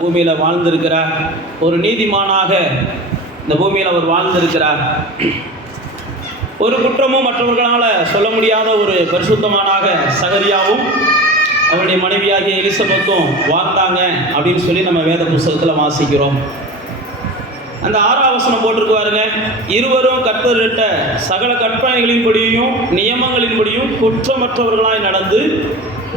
பூமியில் வாழ்ந்திருக்கிறார். ஒரு நீதிமானாக இந்த பூமியில் அவர் வாழ்ந்திருக்கிறார். ஒரு குற்றமும் மற்றவர்களால் சொல்ல முடியாத ஒரு பரிசுத்தமானாக சகரியாவும் அவருடைய மனைவியாகிய எலிசபெத்தும் வாழ்ந்தாங்க அப்படின்னு சொல்லி நம்ம வேத புஸ்தகத்தில் வாசிக்கிறோம். அந்த 6ஆம் வசனம் போட்டிருக்குவாருங்க, இருவரும் கர்த்தரிட்ட சகல கற்பனைகளின்படியும் நியமங்களின்படியும் குற்றமற்றவர்களாய் நடந்து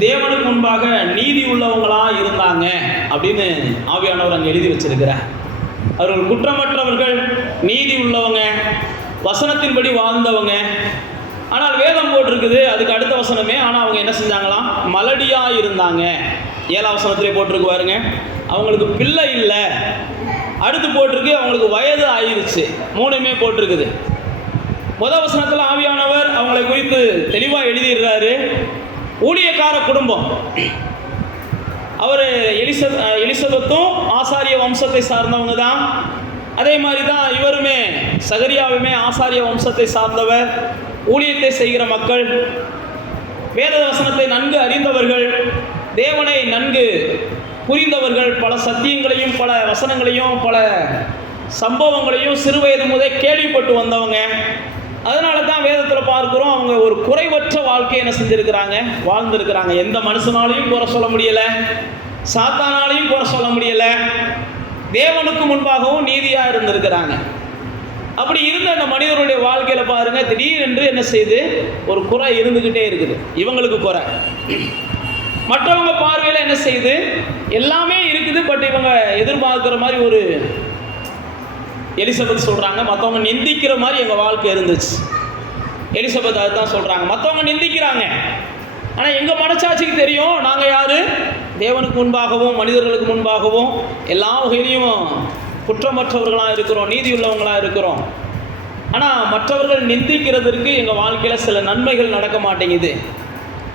தேவனுக்கு முன்பாக நீதி உள்ளவங்களாக இருந்தாங்க அப்படின்னு ஆவியானவர் அங்கே எழுதி வச்சிருக்கிறார். அவர்கள் குற்றமற்றவர்கள், நீதி உள்ளவங்க, வசனத்தின்படி வாழ்ந்தவங்க. ஆனால் வேதம் போட்டிருக்குது அதுக்கு அடுத்த வசனமே, ஆனால் அவங்க என்ன செஞ்சாங்களாம், மலடியாக இருந்தாங்க. 7ஆம் வசனத்திலே போட்டிருக்குவாருங்க, அவங்களுக்கு பிள்ளை இல்லை. அடுத்து போட்டிருக்கு அவங்களுக்கு வயது ஆயிடுச்சு. 3மே போட்டிருக்குது. முதல் வசனத்தில் ஆவியானவர் அவங்களை குறித்து தெளிவாக எழுதிடுறாரு. ஊழியக்கார குடும்பம். அவர் எலிசபெத்தும் ஆசாரிய வம்சத்தை சார்ந்தவங்க தான். அதே மாதிரி தான் இவருமே, சகரியாவுமே ஆசாரிய வம்சத்தை சார்ந்தவர். ஊழியத்தை செய்கிற மக்கள், வேத வசனத்தை நன்கு அறிந்தவர்கள், தேவனை நன்கு புரிந்தவர்கள், பல சத்தியங்களையும் பல வசனங்களையும் பல சம்பவங்களையும் சிறுவயது முதல் கேள்விப்பட்டு வந்தவங்க. அதனால தான் வேதத்தில் பார்க்குறோம் அவங்க ஒரு குறைவற்ற வாழ்க்கையை என்ன செஞ்சுருக்கிறாங்க, வாழ்ந்துருக்கிறாங்க. எந்த மனுஷனாலையும் குறை சொல்ல முடியலை, சாத்தானாலையும் குறை சொல்ல முடியலை. தேவனுக்கு முன்பாகவும் நீதியாக இருந்திருக்கிறாங்க. அப்படி இருந்த அந்த மனிதருடைய வாழ்க்கையில் பாருங்கள், திடீரென்று என்ன செய்து ஒரு குறை இருந்துக்கிட்டே இருக்குது. இவங்களுக்கு குறை, மற்றவங்க பார்வையில் என்ன செய்யுது, எல்லாமே இருக்குது. பட் இவங்க எதிர்பார்க்குற மாதிரி ஒரு எலிசபெத் சொல்கிறாங்க, மற்றவங்க நிந்திக்கிற மாதிரி எங்கள் வாழ்க்கை இருந்துச்சு. எலிசபெத் அதுதான் சொல்கிறாங்க, மற்றவங்க நிந்திக்கிறாங்க, ஆனால் எங்கள் மனசாட்சிக்கு தெரியும் நாங்கள் யார், தேவனுக்கு முன்பாகவும் மனிதர்களுக்கு முன்பாகவும் எல்லா வகையிலையும் குற்றமற்றவர்களாக இருக்கிறோம், நீதி உள்ளவங்களாக இருக்கிறோம். ஆனால் மற்றவர்கள் நிந்திக்கிறதுக்கு எங்கள் வாழ்க்கையில் சில நன்மைகள் நடக்க மாட்டேங்குது.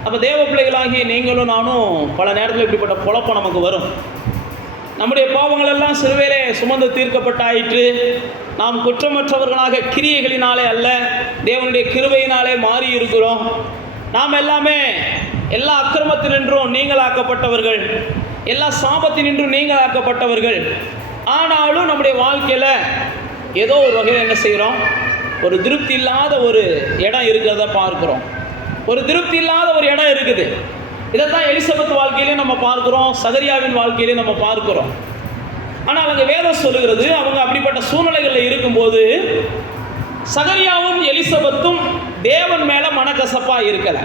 அப்போ தேவ பிள்ளைகளாகிய நீங்களும் நானும் பல நேரத்தில் இப்படிப்பட்ட குழப்பம் நமக்கு வரும். நம்முடைய பாவங்கள் எல்லாம் சிறுவேளை சுமந்து தீர்க்கப்பட்டாயிற்று. நாம் குற்றமற்றவர்களாக கிரியைகளினாலே அல்ல, தேவனுடைய கிருபையினாலே மாறி இருக்கிறோம். நாம் எல்லாமே எல்லா அக்கிரமத்தினின்றும் நீங்களாக்கப்பட்டவர்கள், எல்லா சாபத்தினின்றும் நீங்களாக்கப்பட்டவர்கள். ஆனாலும் நம்முடைய வாழ்க்கையில் ஏதோ ஒரு வகையில் என்ன செய்கிறோம், ஒரு திருப்தி இல்லாத ஒரு இடம் இருக்கிறத பார்க்குறோம். ஒரு திருப்தி இல்லாத ஒரு இடம் இருக்குது. இதைத்தான் எலிசபெத் வாழ்க்கையிலே நம்ம பார்க்குறோம், சகரியாவின் வாழ்க்கையிலே நம்ம பார்க்குறோம். ஆனால் அங்கே வேதம் சொல்லுகிறது, அவங்க அப்படிப்பட்ட சூழ்நிலைகளில் இருக்கும்போது சகரியாவும் எலிசபெத்தும் தேவன் மேலே மனக்கசப்பாக இருக்கலை.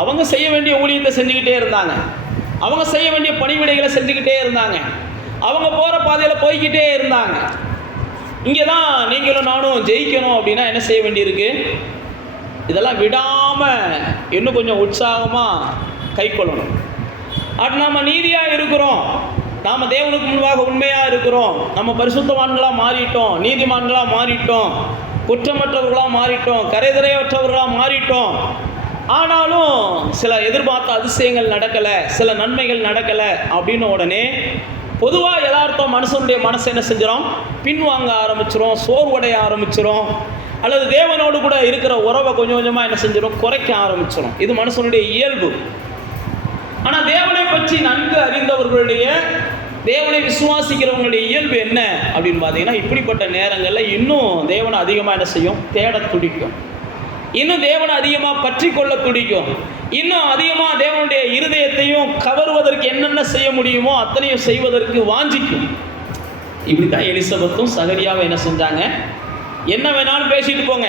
அவங்க செய்ய வேண்டிய ஊழியத்தை செஞ்சுக்கிட்டே இருந்தாங்க, அவங்க செய்ய வேண்டிய பணிவிடைகளை செஞ்சுக்கிட்டே இருந்தாங்க, அவங்க போகிற பாதையில் போய்கிட்டே இருந்தாங்க. இங்கே தான் நீங்களும் நானும் ஜெயிக்கணும் அப்படின்னா என்ன செய்ய வேண்டியிருக்கு, இதெல்லாம் விடாமல் இன்னும் கொஞ்சம் உற்சாகமாக கை கொள்ளணும். அது நம்ம நீதியாக இருக்கிறோம், நாம் தேவனுக்கு முன்பாக உண்மையாக இருக்கிறோம், நம்ம பரிசுத்தவான்களாக மாறிட்டோம், நீதிமான்களாக மாறிட்டோம், குற்றமற்றவர்களாக மாறிட்டோம், கரைதரையற்றவர்களாக மாறிட்டோம். ஆனாலும் சில எதிர்பார்த்த அதிசயங்கள் நடக்கலை, சில நன்மைகள் நடக்கலை அப்படின்னு உடனே பொதுவாக யதார்த்தம் மனுஷனுடைய மனசை என்ன செஞ்சிடும், பின்வாங்க ஆரம்பிச்சிடும், சோர்வடைய ஆரம்பிச்சிடும், அல்லது தேவனோடு கூட இருக்கிற உறவை கொஞ்சம் கொஞ்சமாக என்ன செஞ்சிடும், குறைக்க ஆரம்பிச்சிடும். இது மனுஷனுடைய இயல்பு. ஆனால் தேவனை பற்றி நன்கு அறிந்தவர்களுடைய, தேவனை விசுவாசிக்கிறவங்களுடைய இயல்பு என்ன அப்படின்னு பார்த்தீங்கன்னா, இப்படிப்பட்ட நேரங்களில் இன்னும் தேவனை அதிகமாக என்ன செய்யும், தேட துடிக்கும், இன்னும் தேவனை அதிகமாக பற்றி கொள்ள துடிக்கும், இன்னும் அதிகமாக தேவனுடைய இருதயத்தையும் கவருவதற்கு என்னென்ன செய்ய முடியுமோ அத்தனையும் செய்வதற்கு வாஞ்சிக்கும். இப்படி தான் எலிசபெத்தும் சகரியாவை என்ன செஞ்சாங்க, என்ன வேணாலும் பேசிட்டு போங்க.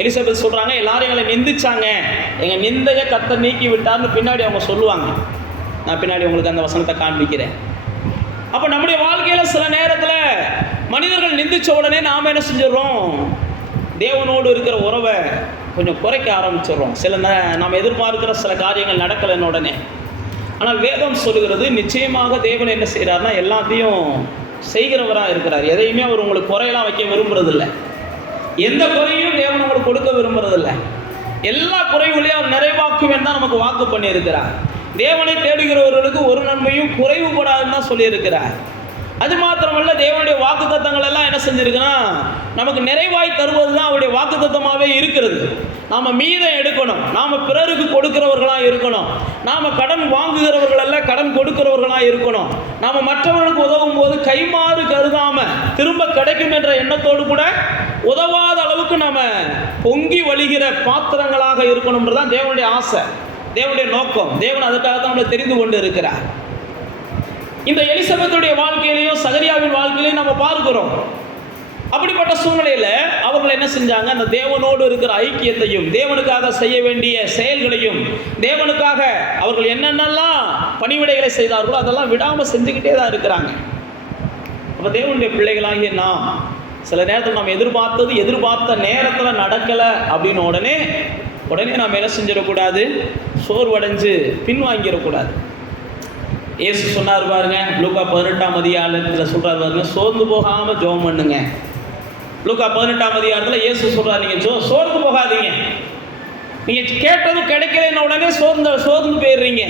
எலிசபெத் சொல்கிறாங்க, எல்லாரும் எங்களை நிந்திச்சாங்க, எங்கள் நிந்தையை கர்த்தர் நீக்கி விட்டார்னு பின்னாடி அவங்க சொல்லுவாங்க. நான் பின்னாடி உங்களுக்கு அந்த வசனத்தை காண்பிக்கிறேன். அப்போ நம்முடைய வாழ்க்கையில் சில நேரத்தில் மனிதர்கள் நிந்திச்ச உடனே நாம் என்ன செஞ்சிடறோம், தேவனோடு இருக்கிற உறவை கொஞ்சம் குறைக்க ஆரம்பிச்சிடுறோம். சில நாம் எதிர்பார்க்கிற சில காரியங்கள் நடக்கலைன்னு உடனே. ஆனால் வேதம் சொல்லுகிறது, நிச்சயமாக தேவன் என்ன செய்கிறார்னா எல்லாத்தையும் செய்கிறவராக இருக்கிறார். எதையுமே அவர் உங்களுக்கு குறையெல்லாம் வைக்க விரும்புறதில்லை, எந்த குறையும் தேவன் உங்களுக்கு கொடுக்க விரும்புறதில்லை. எல்லா குறைவுகளையும் அவர் நிறைவாக்குவேன் தான் நமக்கு வாக்கு பண்ணியிருக்கிறார். தேவனை தேடுகிறவர்களுக்கு ஒரு நன்மையும் குறைவுபடாதுன்னு தான் சொல்லியிருக்கிறார். அது மாத்திரமல்ல, தேவனுடைய வாக்குத்தத்தங்கள் எல்லாம் என்ன செஞ்சிருக்குன்னா நமக்கு நிறைவாய் தருவது தான் அவருடைய வாக்குத்தத்தமாகவே இருக்கிறது. நாம் மீதம் எடுக்கணும், நாம் பிறருக்கு கொடுக்கிறவர்களாக இருக்கணும், நாம் கடன் வாங்குகிறவர்கள் அல்ல கடன் கொடுக்கிறவர்களாக இருக்கணும், நாம் மற்றவர்களுக்கு உதவும் போது கைமாறு கருதாமல் திரும்ப கிடைக்கும் என்ற எண்ணத்தோடு கூட உதவாத அளவுக்கு நாம் பொங்கி வழிகிற பாத்திரங்களாக இருக்கணும்ன்றதான் தேவனுடைய ஆசை, தேவனுடைய நோக்கம். தேவன் அதுக்காகத்தான் நம்மளை தெரிந்து கொண்டு இருக்கிறார். இந்த எலிசபெத்துடைய வாழ்க்கையிலையும் சகரியாவின் வாழ்க்கையிலையும் நம்ம பார்க்கிறோம். அப்படிப்பட்ட சூழ்நிலையில் அவர்கள் என்ன செஞ்சாங்க, அந்த தேவனோடு இருக்கிற ஐக்கியத்தையும் தேவனுக்காக செய்ய வேண்டிய செயல்களையும் தேவனுக்காக அவர்கள் என்னென்னலாம் பணிவிடைகளை செய்தார்களோ அதெல்லாம் விடாமல் செஞ்சுக்கிட்டே தான் இருக்கிறாங்க. அப்போ தேவனுடைய பிள்ளைகளாகிய நாம் சில நேரத்தில் நம்ம எதிர்பார்த்த நேரத்தில் நடக்கலை அப்படின்னு உடனே நாம் என்ன செஞ்சிடக்கூடாது, சோர்வடைஞ்சு பின்வாங்கிடக்கூடாது. இயேசு சொன்னார் பாருங்க, லூக்கா 18ஆம் அதிகாரத்தில் சொல்கிறார் பாருங்க, சோர்ந்து போகாமல் ஜெபம் பண்ணுங்க. லூக்கா 18ஆம் அதிகாரத்தில் இயேசு சொல்கிறார், நீங்கள் சோர்ந்து போகாதீங்க. நீங்கள் கேட்டதும் கிடைக்கலைன்னு உடனே சோர்ந்து போயிடுறீங்க.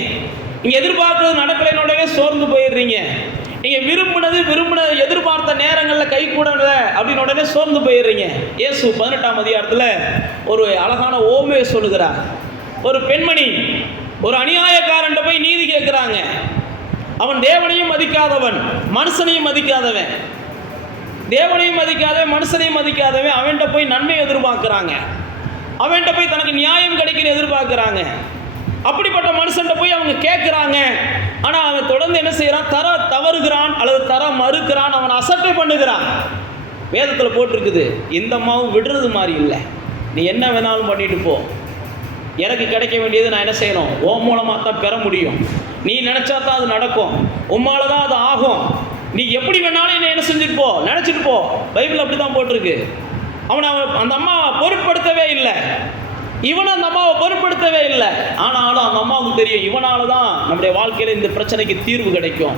நீங்கள் எதிர்பார்க்கறது நடக்கலைன்னு உடனே சோர்ந்து போயிடுறீங்க. நீங்கள் விரும்பினது எதிர்பார்த்த நேரங்களில் கை கூடல அப்படின்னு உடனே சோர்ந்து போயிடுறீங்க. இயேசு 18ஆம் அதிகாரத்தில் ஒரு அழகான ஓமையை சொல்லுகிறார். ஒரு பெண்மணி ஒரு அநியாயக்காரன் போய் நீதி கேட்குறாங்க. அவன் தேவனையும் மதிக்காதவன், மனுஷனையும் மதிக்காதவன், தேவனையும் மதிக்காதவன், மனுஷனையும் மதிக்காதவன், அவன்கிட்ட போய் நன்மை எதிர்பார்க்குறாங்க, அவன்கிட்ட போய் தனக்கு நியாயம் கிடைக்குன்னு எதிர்பார்க்குறாங்க. அப்படிப்பட்ட மனுஷன்கிட்ட போய் அவங்க கேட்குறாங்க. ஆனால் அவன் தொடர்ந்து என்ன செய்கிறான், தர தவறுகிறான் அல்லது தர மறுக்கிறான், அவன் அசட்டை பண்ணுகிறான். வேதத்தில் போட்டிருக்குது, இந்த அம்மாவும் விடுறது மாதிரி இல்லை, நீ என்ன வேணாலும் பண்ணிட்டு போ, எனக்கு கிடைக்க வேண்டியது நான் என்ன செய்யணும், ஓ மூலமாக தான் பெற முடியும், நீ நினச்சா தான் அது நடக்கும், உம்மால தான் அது ஆகும், நீ எப்படி வேணாலும் என்ன செஞ்சுட்டு போ, நினச்சிட்டு போ. பைபிள் அப்படி தான் போட்டிருக்கு. அவன் அந்த அம்மாவை பொருட்படுத்தவே இல்லை, இவனும் அந்த அம்மாவை பொருட்படுத்தவே இல்லை. ஆனாலும் அந்த அம்மாவுக்கு தெரியும், இவனால தான் நம்முடைய வாழ்க்கையில் இந்த பிரச்சனைக்கு தீர்வு கிடைக்கும்,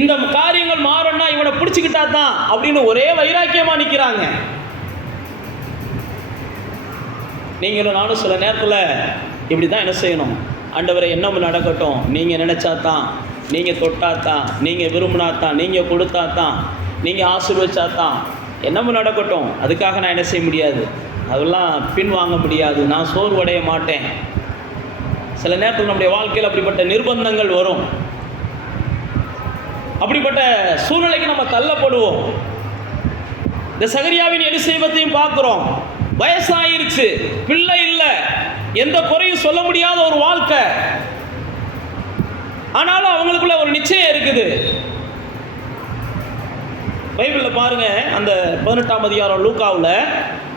இந்த காரியங்கள் மாறணும்னா இவனை பிடிச்சிக்கிட்டா தான் அப்படின்னு ஒரே வைராக்கியமாக நிற்கிறாங்க. நீங்களும் நானும் சில நேரத்தில் இப்படி தான் என்ன செய்யணும், ஆண்டவரை என்னமோ நடக்கட்டும், நீங்கள் நினச்சா தான், நீங்கள் தொட்டா தான், நீங்கள் விரும்பினா தான், நீங்கள் கொடுத்தா தான், நீங்கள் ஆசீர்வதிச்சா தான் என்னமோ நடக்கட்டும், அதுக்காக நான் என்ன செய்ய முடியாது, அதெல்லாம் பின்வாங்க முடியாது, நான் சோர்வடைய மாட்டேன். சில நேரத்தில் நம்முடைய வாழ்க்கையில் அப்படிப்பட்ட நிர்பந்தங்கள் வரும். அப்படிப்பட்ட சூழ்நிலைக்கு நம்ம தள்ளப்படுவோம். இந்த சகரியாவின் எலிசபெத்தையும் பார்க்குறோம். வயசாயிருச்சு, பிள்ளை இல்லை, எந்த குறையும் சொல்ல முடியாத ஒரு வாழ்க்கை. ஆனாலும் அவங்களுக்குள்ள ஒரு நிச்சயம் இருக்குது. பைபிளில் பாருங்க, அந்த 18ஆம் அதிகாரம் லூக்காவில்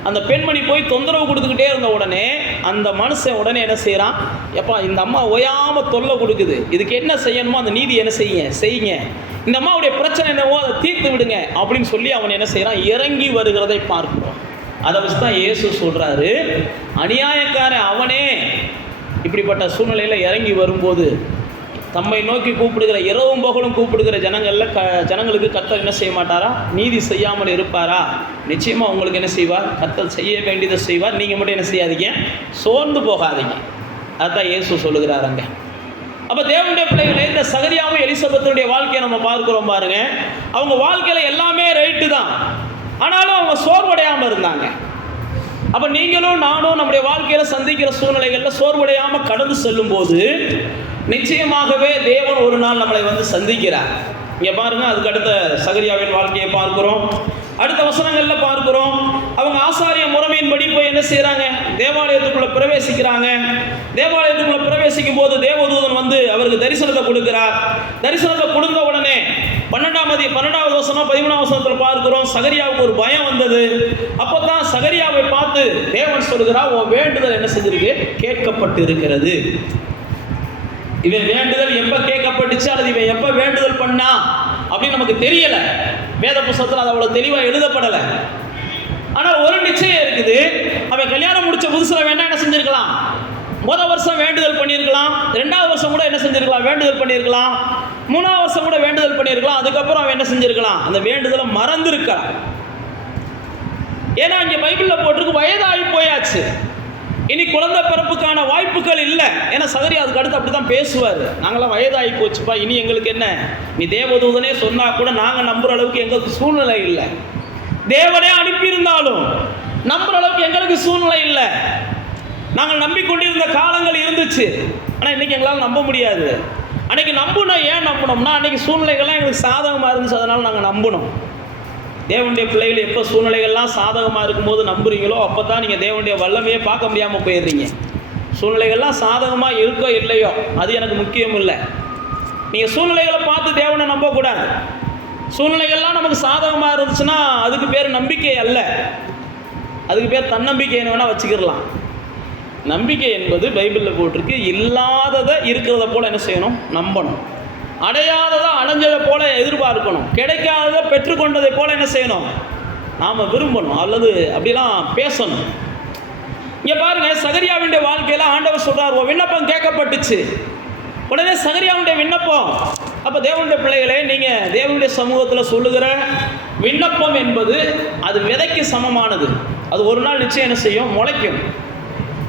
அந்த பெண்மணி போய் தொந்தரவு கொடுத்துக்கிட்டே இருந்த உடனே அந்த மனுஷன் உடனே என்ன செய்கிறான், எப்பா இந்த அம்மா ஓயாமல் தொல்லை கொடுக்குது, இதுக்கு என்ன செய்யணுமோ அந்த நீதி என்ன செய்யுங்க, இந்த அம்மாவுடைய பிரச்சனை என்னவோ அதை தீர்த்து விடுங்க அப்படின்னு சொல்லி அவன் என்ன செய்கிறான், இறங்கி வருகிறதை பார்க்கிறோம். அதை வச்சு தான் இயேசு சொல்கிறாரு, அநியாயக்காரன் அவனே இப்படிப்பட்ட சூழ்நிலையில் இறங்கி வரும்போது தம்மை நோக்கி கூப்பிடுகிற, இரவும் பகலும் கூப்பிடுகிற ஜனங்களுக்கு கர்த்தர் என்ன செய்ய மாட்டாரா, நீதி செய்யாமல் இருப்பாரா? நிச்சயமாக உங்களுக்கு என்ன செய்வார், கர்த்தர் செய்ய வேண்டியதை செய்வார். நீங்கள் மட்டும் என்ன செய்யாதீங்க, சோர்ந்து போகாதீங்க. அதுதான் இயேசு சொல்லுகிறாருங்க. அப்போ தேவனுடைய பிள்ளைகளே, இந்த சகரியாவும் எலிசபெத்துடைய வாழ்க்கையை நம்ம பார்க்குறோம் பாருங்க. அவங்க வாழ்க்கையில் எல்லாமே ரைட்டு தான், ஆனாலும் அவங்க சோர்வடையாமல் இருந்தாங்க. அப்போ நீங்களும் நானும் நம்முடைய வாழ்க்கையில் சந்திக்கிற சூழ்நிலைகளில் சோர்வடையாமல் கடந்து செல்லும் போது நிச்சயமாகவே தேவன் ஒரு நாள் நம்மளை வந்து சந்திக்கிறார். இங்கே பாருங்க, அதுக்கு அடுத்த சகரியாவின் வாழ்க்கையை பார்க்கிறோம். அடுத்த வசனங்களில் பார்க்கிறோம், அவங்க ஆசாரிய முறைமையின்படி போய் என்ன செய்கிறாங்க, தேவாலயத்துக்குள்ளே பிரவேசிக்கிறாங்க. தேவாலயத்துக்குள்ளே பிரவேசிக்கும் போது தேவதூதன் வந்து அவருக்கு தரிசனத்தை கொடுக்கிறார். தரிசனத்தை கொடுத்த உடனே 12வது வசனம் 13வது வசனத்தில் பார்க்கிறோம், சகரியாவுக்கு ஒரு பயம் வந்தது. அப்போ தான் சகரியாவை பார்த்து தேவன் சொல்கிறார், உன் வேண்டுதல் என்ன செஞ்சிருக்கு, கேட்கப்பட்டு இருக்கிறது. இவன் வேண்டுதல் எப்போ கேட்கப்பட்டுச்சு அல்லது இவன் எப்போ வேண்டுதல் பண்ணா அப்படின்னு நமக்கு தெரியலை. வேத புத்தகத்தில் அது அவ்வளோ தெளிவாக எழுதப்படலை. ஆனால் ஒரு நிச்சயம் இருக்குது, அவன் கல்யாணம் முடிச்ச புதுசில் வேணா என்ன செஞ்சிருக்கலாம், முதல் வருஷம் வேண்டுதல் பண்ணியிருக்கலாம், 2வது வருஷம் கூட என்ன செஞ்சிருக்கலாம், வேண்டுதல் பண்ணியிருக்கலாம், 3வது வருஷம் கூட வேண்டுதல் பண்ணியிருக்கலாம். அதுக்கப்புறம் அவன் என்ன செஞ்சிருக்கலாம், அந்த வேண்டுதலை மறந்துருக்கலாம். ஏன்னா இங்கே பைபிளில் போட்டிருக்கு, வயதாகி போயாச்சு. இனி குழந்தை பிறப்புக்கான வாய்ப்புகள் இல்லை. ஏன்னா சகரியா அதுக்கு அடுத்து அப்படி தான் பேசுவார். நாங்களாம் வயதாகி போச்சுப்பா, இனி எங்களுக்கு என்ன, நீ தேவதூதனே சொன்னால் கூட நாங்கள் நம்புகிற அளவுக்கு எங்களுக்கு சூழ்நிலை இல்லை. தேவனே அனுப்பியிருந்தாலும் நம்புகிற அளவுக்கு எங்களுக்கு சூழ்நிலை இல்லை. நாங்கள் நம்பிக்கொண்டிருந்த காலங்கள் இருந்துச்சு, ஆனால் இன்றைக்கி எங்களால் நம்ப முடியாது. அன்றைக்கி நம்பணும். ஏன் நம்பணும்னா அன்றைக்கி சூழ்நிலைகள்லாம் எங்களுக்கு சாதகமாக இருந்துச்சு, அதனால் நாங்கள் நம்பணும். தேவனுடைய பிள்ளைகள் எப்போ சூழ்நிலைகள்லாம் சாதகமாக இருக்கும்போது நம்புறீங்களோ அப்போ தான் நீங்கள் தேவனுடைய வல்லமையை பார்க்க முடியாமல் போயிடுறீங்க. சூழ்நிலைகள்லாம் சாதகமாக இருக்கோ இல்லையோ அது எனக்கு முக்கியம் இல்லை. நீங்கள் சூழ்நிலைகளை பார்த்து தேவனை நம்பக்கூடாது. சூழ்நிலைகள்லாம் நமக்கு சாதகமாக இருந்துச்சுன்னா அதுக்கு பேர் நம்பிக்கை அல்ல, அதுக்கு பேர் தன்னம்பிக்கைன்னு வேணால் வச்சுக்கிடலாம். நம்பிக்கை என்பது பைபிளில் போட்டிருக்கு, இல்லாததை இருக்கிறத போல் என்ன செய்யணும், நம்பணும். அடையாததை அடைஞ்சதை போல எதிர்பார்க்கணும். கிடைக்காததை பெற்றுக்கொண்டதை போல என்ன செய்யணும், நாம் விரும்பணும், அல்லது அப்படிலாம் பேசணும். இங்கே பாருங்க, சகரியாவுடைய வாழ்க்கையில் ஆண்டவர் சொல்றார், விண்ணப்பம் கேட்கப்பட்டுச்சு. உடனே சகரியாவுடைய விண்ணப்பம். அப்போ தேவனுடைய பிள்ளைகளே, நீங்கள் தேவனுடைய சமூகத்தில் சொல்லுகிற விண்ணப்பம் என்பது அது விதைக்கு சமமானது. அது ஒரு நாள் நிச்சயம் என்ன செய்யும், முளைக்கும்.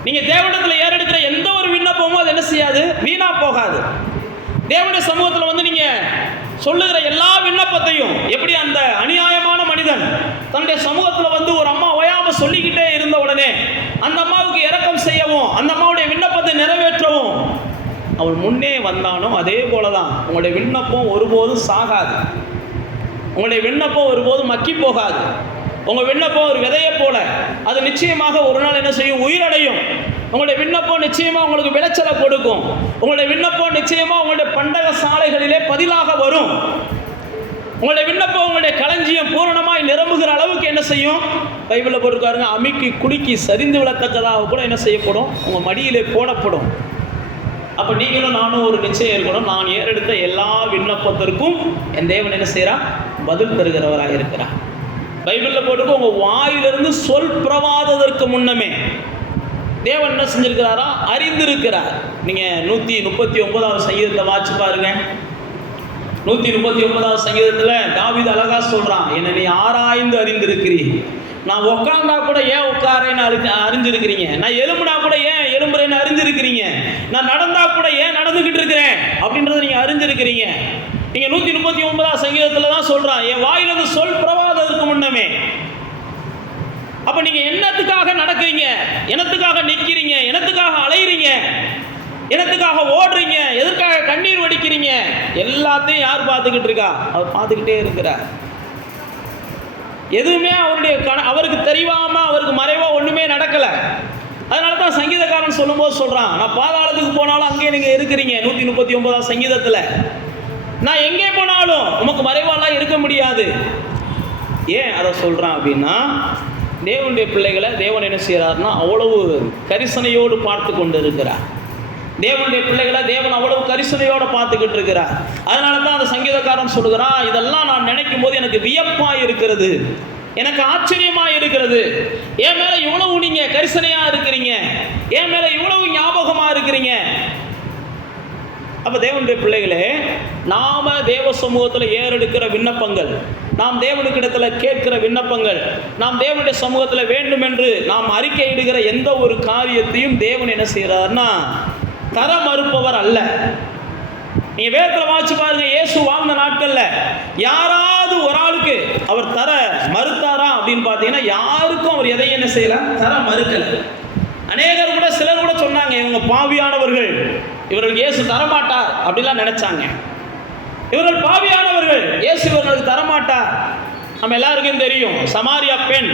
நீங்கள் தேவனிடத்தில் ஏறெடுக்கிற எந்த ஒரு விண்ணப்பமும் அது என்ன செய்யாது, வீணா போகாது. தேவனுடைய சமூகத்தில் வந்து நீங்கள் சொல்லுகிற எல்லா விண்ணப்பத்தையும், எப்படி அந்த அநியாயமான மனிதன் தன்னுடைய சமூகத்தில் வந்து ஒரு அம்மா ஓயாமல் சொல்லிக்கிட்டே இருந்த உடனே அந்த அம்மாவுக்கு இரக்கம் செய்யவும் அந்த அம்மாவுடைய விண்ணப்பத்தை நிறைவேற்றவும் அவள் முன்னே வந்தானோ, அதே போல தான் உங்களுடைய விண்ணப்பம் ஒருபோதும் சாகாது. உங்களுடைய விண்ணப்பம் ஒருபோதும் மக்கி போகாது. உங்கள் விண்ணப்பம் ஒரு விதையை போல அது நிச்சயமாக ஒரு நாள் என்ன செய்யும், உயிரடையும். உங்களுடைய விண்ணப்பம் நிச்சயமாக உங்களுக்கு விளைச்சலை கொடுக்கும். உங்களுடைய விண்ணப்பம் நிச்சயமாக உங்களுடைய பண்டக சாலைகளிலே பதிலாக வரும். உங்களுடைய விண்ணப்பம் உங்களுடைய களஞ்சியம் பூரணமாய் நிரம்புகிற அளவுக்கு என்ன செய்யும், பைபிளில் போட்டிருக்காருங்க, அமிக்கி குலுக்கி சரிந்து விழத்தக்கதாக கூட என்ன செய்யப்படும், உங்கள் மடியிலே போடப்படும். அப்போ நீங்களும் நானும் ஒரு நிச்சயம் இருக்கணும், நான் ஏறெடுத்த எல்லா விண்ணப்பத்திற்கும் என் தேவன் என்ன செய்கிறார், பதில் தருகிறவராக இருக்கிறார். பைபிளில் போட்டுக்கு உங்கள் வாயிலிருந்து சொல் பிரவாததற்கு முன்னமே தேவன் என்ன செஞ்சிருக்கிறாரா, அறிந்திருக்கிறார். நீங்கள் 139வது சங்கீதத்தை வாட்சி பாருங்க. 139வது சங்கீதத்தில் தாவீது அழகா சொல்கிறான், என்னை நீ ஆராய்ந்து அறிந்திருக்கிறீ. நான் உட்கார்ந்தா கூட ஏன் உட்காரேன்னு அறிஞ்சிருக்கிறீங்க. நான் எலும்புனா கூட ஏன் எலும்புறேன்னு அறிஞ்சிருக்கிறீங்க. நான் நடந்தா கூட ஏன் நடந்துக்கிட்டு இருக்கிறேன் அப்படின்றத நீங்கள் அறிஞ்சிருக்கிறீங்க. நீங்கள் 139வது சங்கீதத்தில் தான் சொல்கிறான், என் வாயிலிருந்து சொல் பிரவாதத்துக்கு முன்னமே. அப்போ நீங்கள் என்னத்துக்காக நடக்கிறீங்க, என்னத்துக்காக நிற்கிறீங்க, என்னத்துக்காக அலைகிறீங்க, என்னத்துக்காக ஓடுறீங்க, எதற்காக கண்ணீர் வடிக்கிறீங்க, எல்லாத்தையும் யார் பார்த்துக்கிட்டு இருக்கா, அவர் பார்த்துக்கிட்டே இருக்கிறார். எதுவுமே அவருக்கு தெரியாமல் அவருக்கு மறைவாக ஒன்றுமே நடக்கலை. அதனால தான் சங்கீதக்காரன் சொல்லும்போது சொல்கிறான், நான் பாதாளத்துக்கு போனாலும் அங்கேயே நீங்கள் இருக்கிறீங்க. 139வது சங்கீதத்தில், நான் எங்கே போனாலும் உமக்கு மறைவாலாம் இருக்க முடியாது. ஏன் அதை சொல்கிறான் அப்படின்னா, தேவனுடைய பிள்ளைகளை தேவன் என்ன செய்கிறார்னா அவ்வளவு கரிசனையோடு பார்த்து கொண்டு இருக்கிறார். தேவனுடைய பிள்ளைகளை தேவன் அவ்வளவு கரிசனையோடு பார்த்துக்கிட்டு இருக்கிறார். அதனால தான் அந்த சங்கீதக்காரன் சொல்கிறான், இதெல்லாம் நான் நினைக்கும் போது எனக்கு வியப்பாக இருக்கிறது, எனக்கு ஆச்சரியமாக இருக்கிறது. என் மேலே இவ்வளவு நீங்கள் கரிசனையாக இருக்கிறீங்க, என் மேலே இவ்வளவு ஞாபகமாக இருக்கிறீங்க. அப்போ தேவனுடைய பிள்ளைகளே, நாம் தேவ சமூகத்தில் ஏறெடுக்கிற விண்ணப்பங்கள், நாம் தேவனுக்கிடத்தில் கேட்கிற விண்ணப்பங்கள், நாம் தேவனுடைய சமூகத்தில் வேண்டும் என்று நாம் அறிக்கையிடுகிற எந்த ஒரு காரியத்தையும் தேவன் என்ன செய்கிறார்னா தர மறுப்பவர் அல்ல. நீங்கள் வேதத்தில் வாசிச்சு பாருங்க, இயேசு வாழ்ந்த நாட்களில் யாராவது ஒரு ஆளுக்கு அவர் தர மறுத்தாரா அப்படின்னு பார்த்தீங்கன்னா யாருக்கும் அவர் எதையும் என்ன செய்யல, தர மறுக்கலை. அநேகர் கூட சிலர் கூட சொன்னாங்க, இவங்க பாவியானவர்கள், இவர்களுக்கு இயேசு தரமாட்டார் அப்படிலாம் நினைச்சாங்க. இவர்கள் பாவியானவர்கள், இயேசு இவர்களுக்கு தரமாட்டார். நம்ம எல்லாருக்கும் தெரியும், சமாரியா பெண்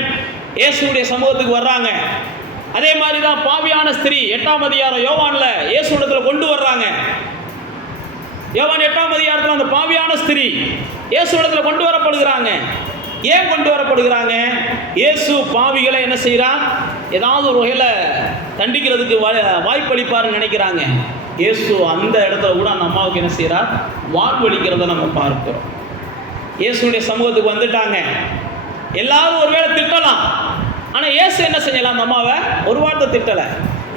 இயேசுடைய சமூகத்துக்கு வர்றாங்க. அதே மாதிரி தான் பாவியான ஸ்திரீ 8ஆம் அதிகாரம் யோவான்ல இயேசுவிடத்தில் கொண்டு வர்றாங்க. யோவான் 8ஆம் அதிகாரத்தில் அந்த பாவியான ஸ்திரீ இயேசுவிடத்தில் கொண்டு வரப்படுகிறாங்க. ஏன் கொண்டு வரப்படுகிறாங்க? இயேசு பாவிகளை என்ன செய்கிறார், ஏதாவது ஒரு வகையில் தண்டிக்கிறதுக்கு வாய்ப்பளிப்பார்னு நினைக்கிறாங்க. இயேசு அந்த இடத்துல கூட அந்த அம்மாவுக்கு என்ன செய்கிறார், வாழ்வளிக்கிறத நம்ம பார்க்கிறோம். இயேசுடைய சமூகத்துக்கு வந்துட்டாங்க. எல்லாரும் ஒருவேளை திட்டலாம், ஆனால் இயேசு என்ன செய்யலாம், அந்த அம்மாவை ஒரு வார்த்தை திட்டலை.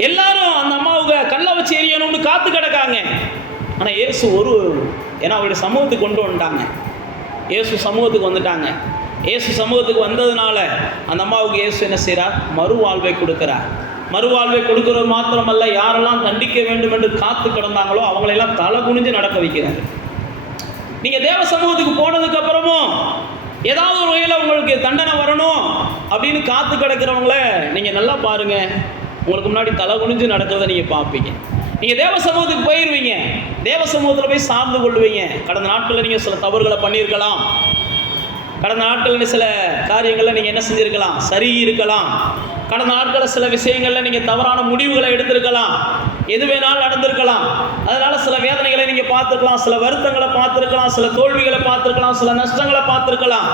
எல்லாரும் அந்த அம்மாவுக்கு கல்லை வச்சு எரியணும்னு காத்து கிடக்காங்க. ஆனால் இயேசு ஏன்னா அவருடைய சமூகத்துக்கு கொண்டு வந்துட்டாங்க. இயேசு சமூகத்துக்கு வந்துட்டாங்க. இயேசு சமூகத்துக்கு வந்ததுனால அந்த அம்மாவுக்கு இயேசு என்ன செய்கிறார், மறுவாழ்வை கொடுக்கிறார். மறுவாழ்வை கொடுக்கிறது மாத்திரமல்ல, யாரெல்லாம் தண்டிக்க வேண்டும் என்று காத்து கிடந்தாங்களோ அவங்களெல்லாம் தலை குனிஞ்சு நடக்க வைக்கிறார். நீங்கள் தேவ சமூகத்துக்கு போனதுக்கு அப்புறமும் ஏதாவது ஒரு வகையில் உங்களுக்கு தண்டனை வரணும் அப்படின்னு காத்து கிடக்கிறவங்கள நீங்கள் நல்லா பாருங்கள், உங்களுக்கு முன்னாடி தலை குனிஞ்சு நடக்கிறத நீங்கள் பார்ப்பீங்க. நீங்கள் தேவ சமூகத்துக்கு போயிடுவீங்க, தேவ சமூகத்தில் போய் சார்ந்து கொள்வீங்க. கடந்த நாட்களில் நீங்கள் சில தவறுகளை பண்ணியிருக்கலாம், கடந்த நாட்களில் சில காரியங்களில் நீங்கள் என்ன செஞ்சுருக்கலாம், சரி இருக்கலாம், கடந்த நாட்களில் சில விஷயங்களில் நீங்கள் தவறான முடிவுகளை எடுத்திருக்கலாம், எது வேணாலும் நடந்திருக்கலாம். அதனால் சில வேதனைகளை நீங்கள் பார்த்துருக்கலாம், சில வருத்தங்களை பார்த்துருக்கலாம், சில தோல்விகளை பார்த்துருக்கலாம், சில நஷ்டங்களை பார்த்துருக்கலாம்.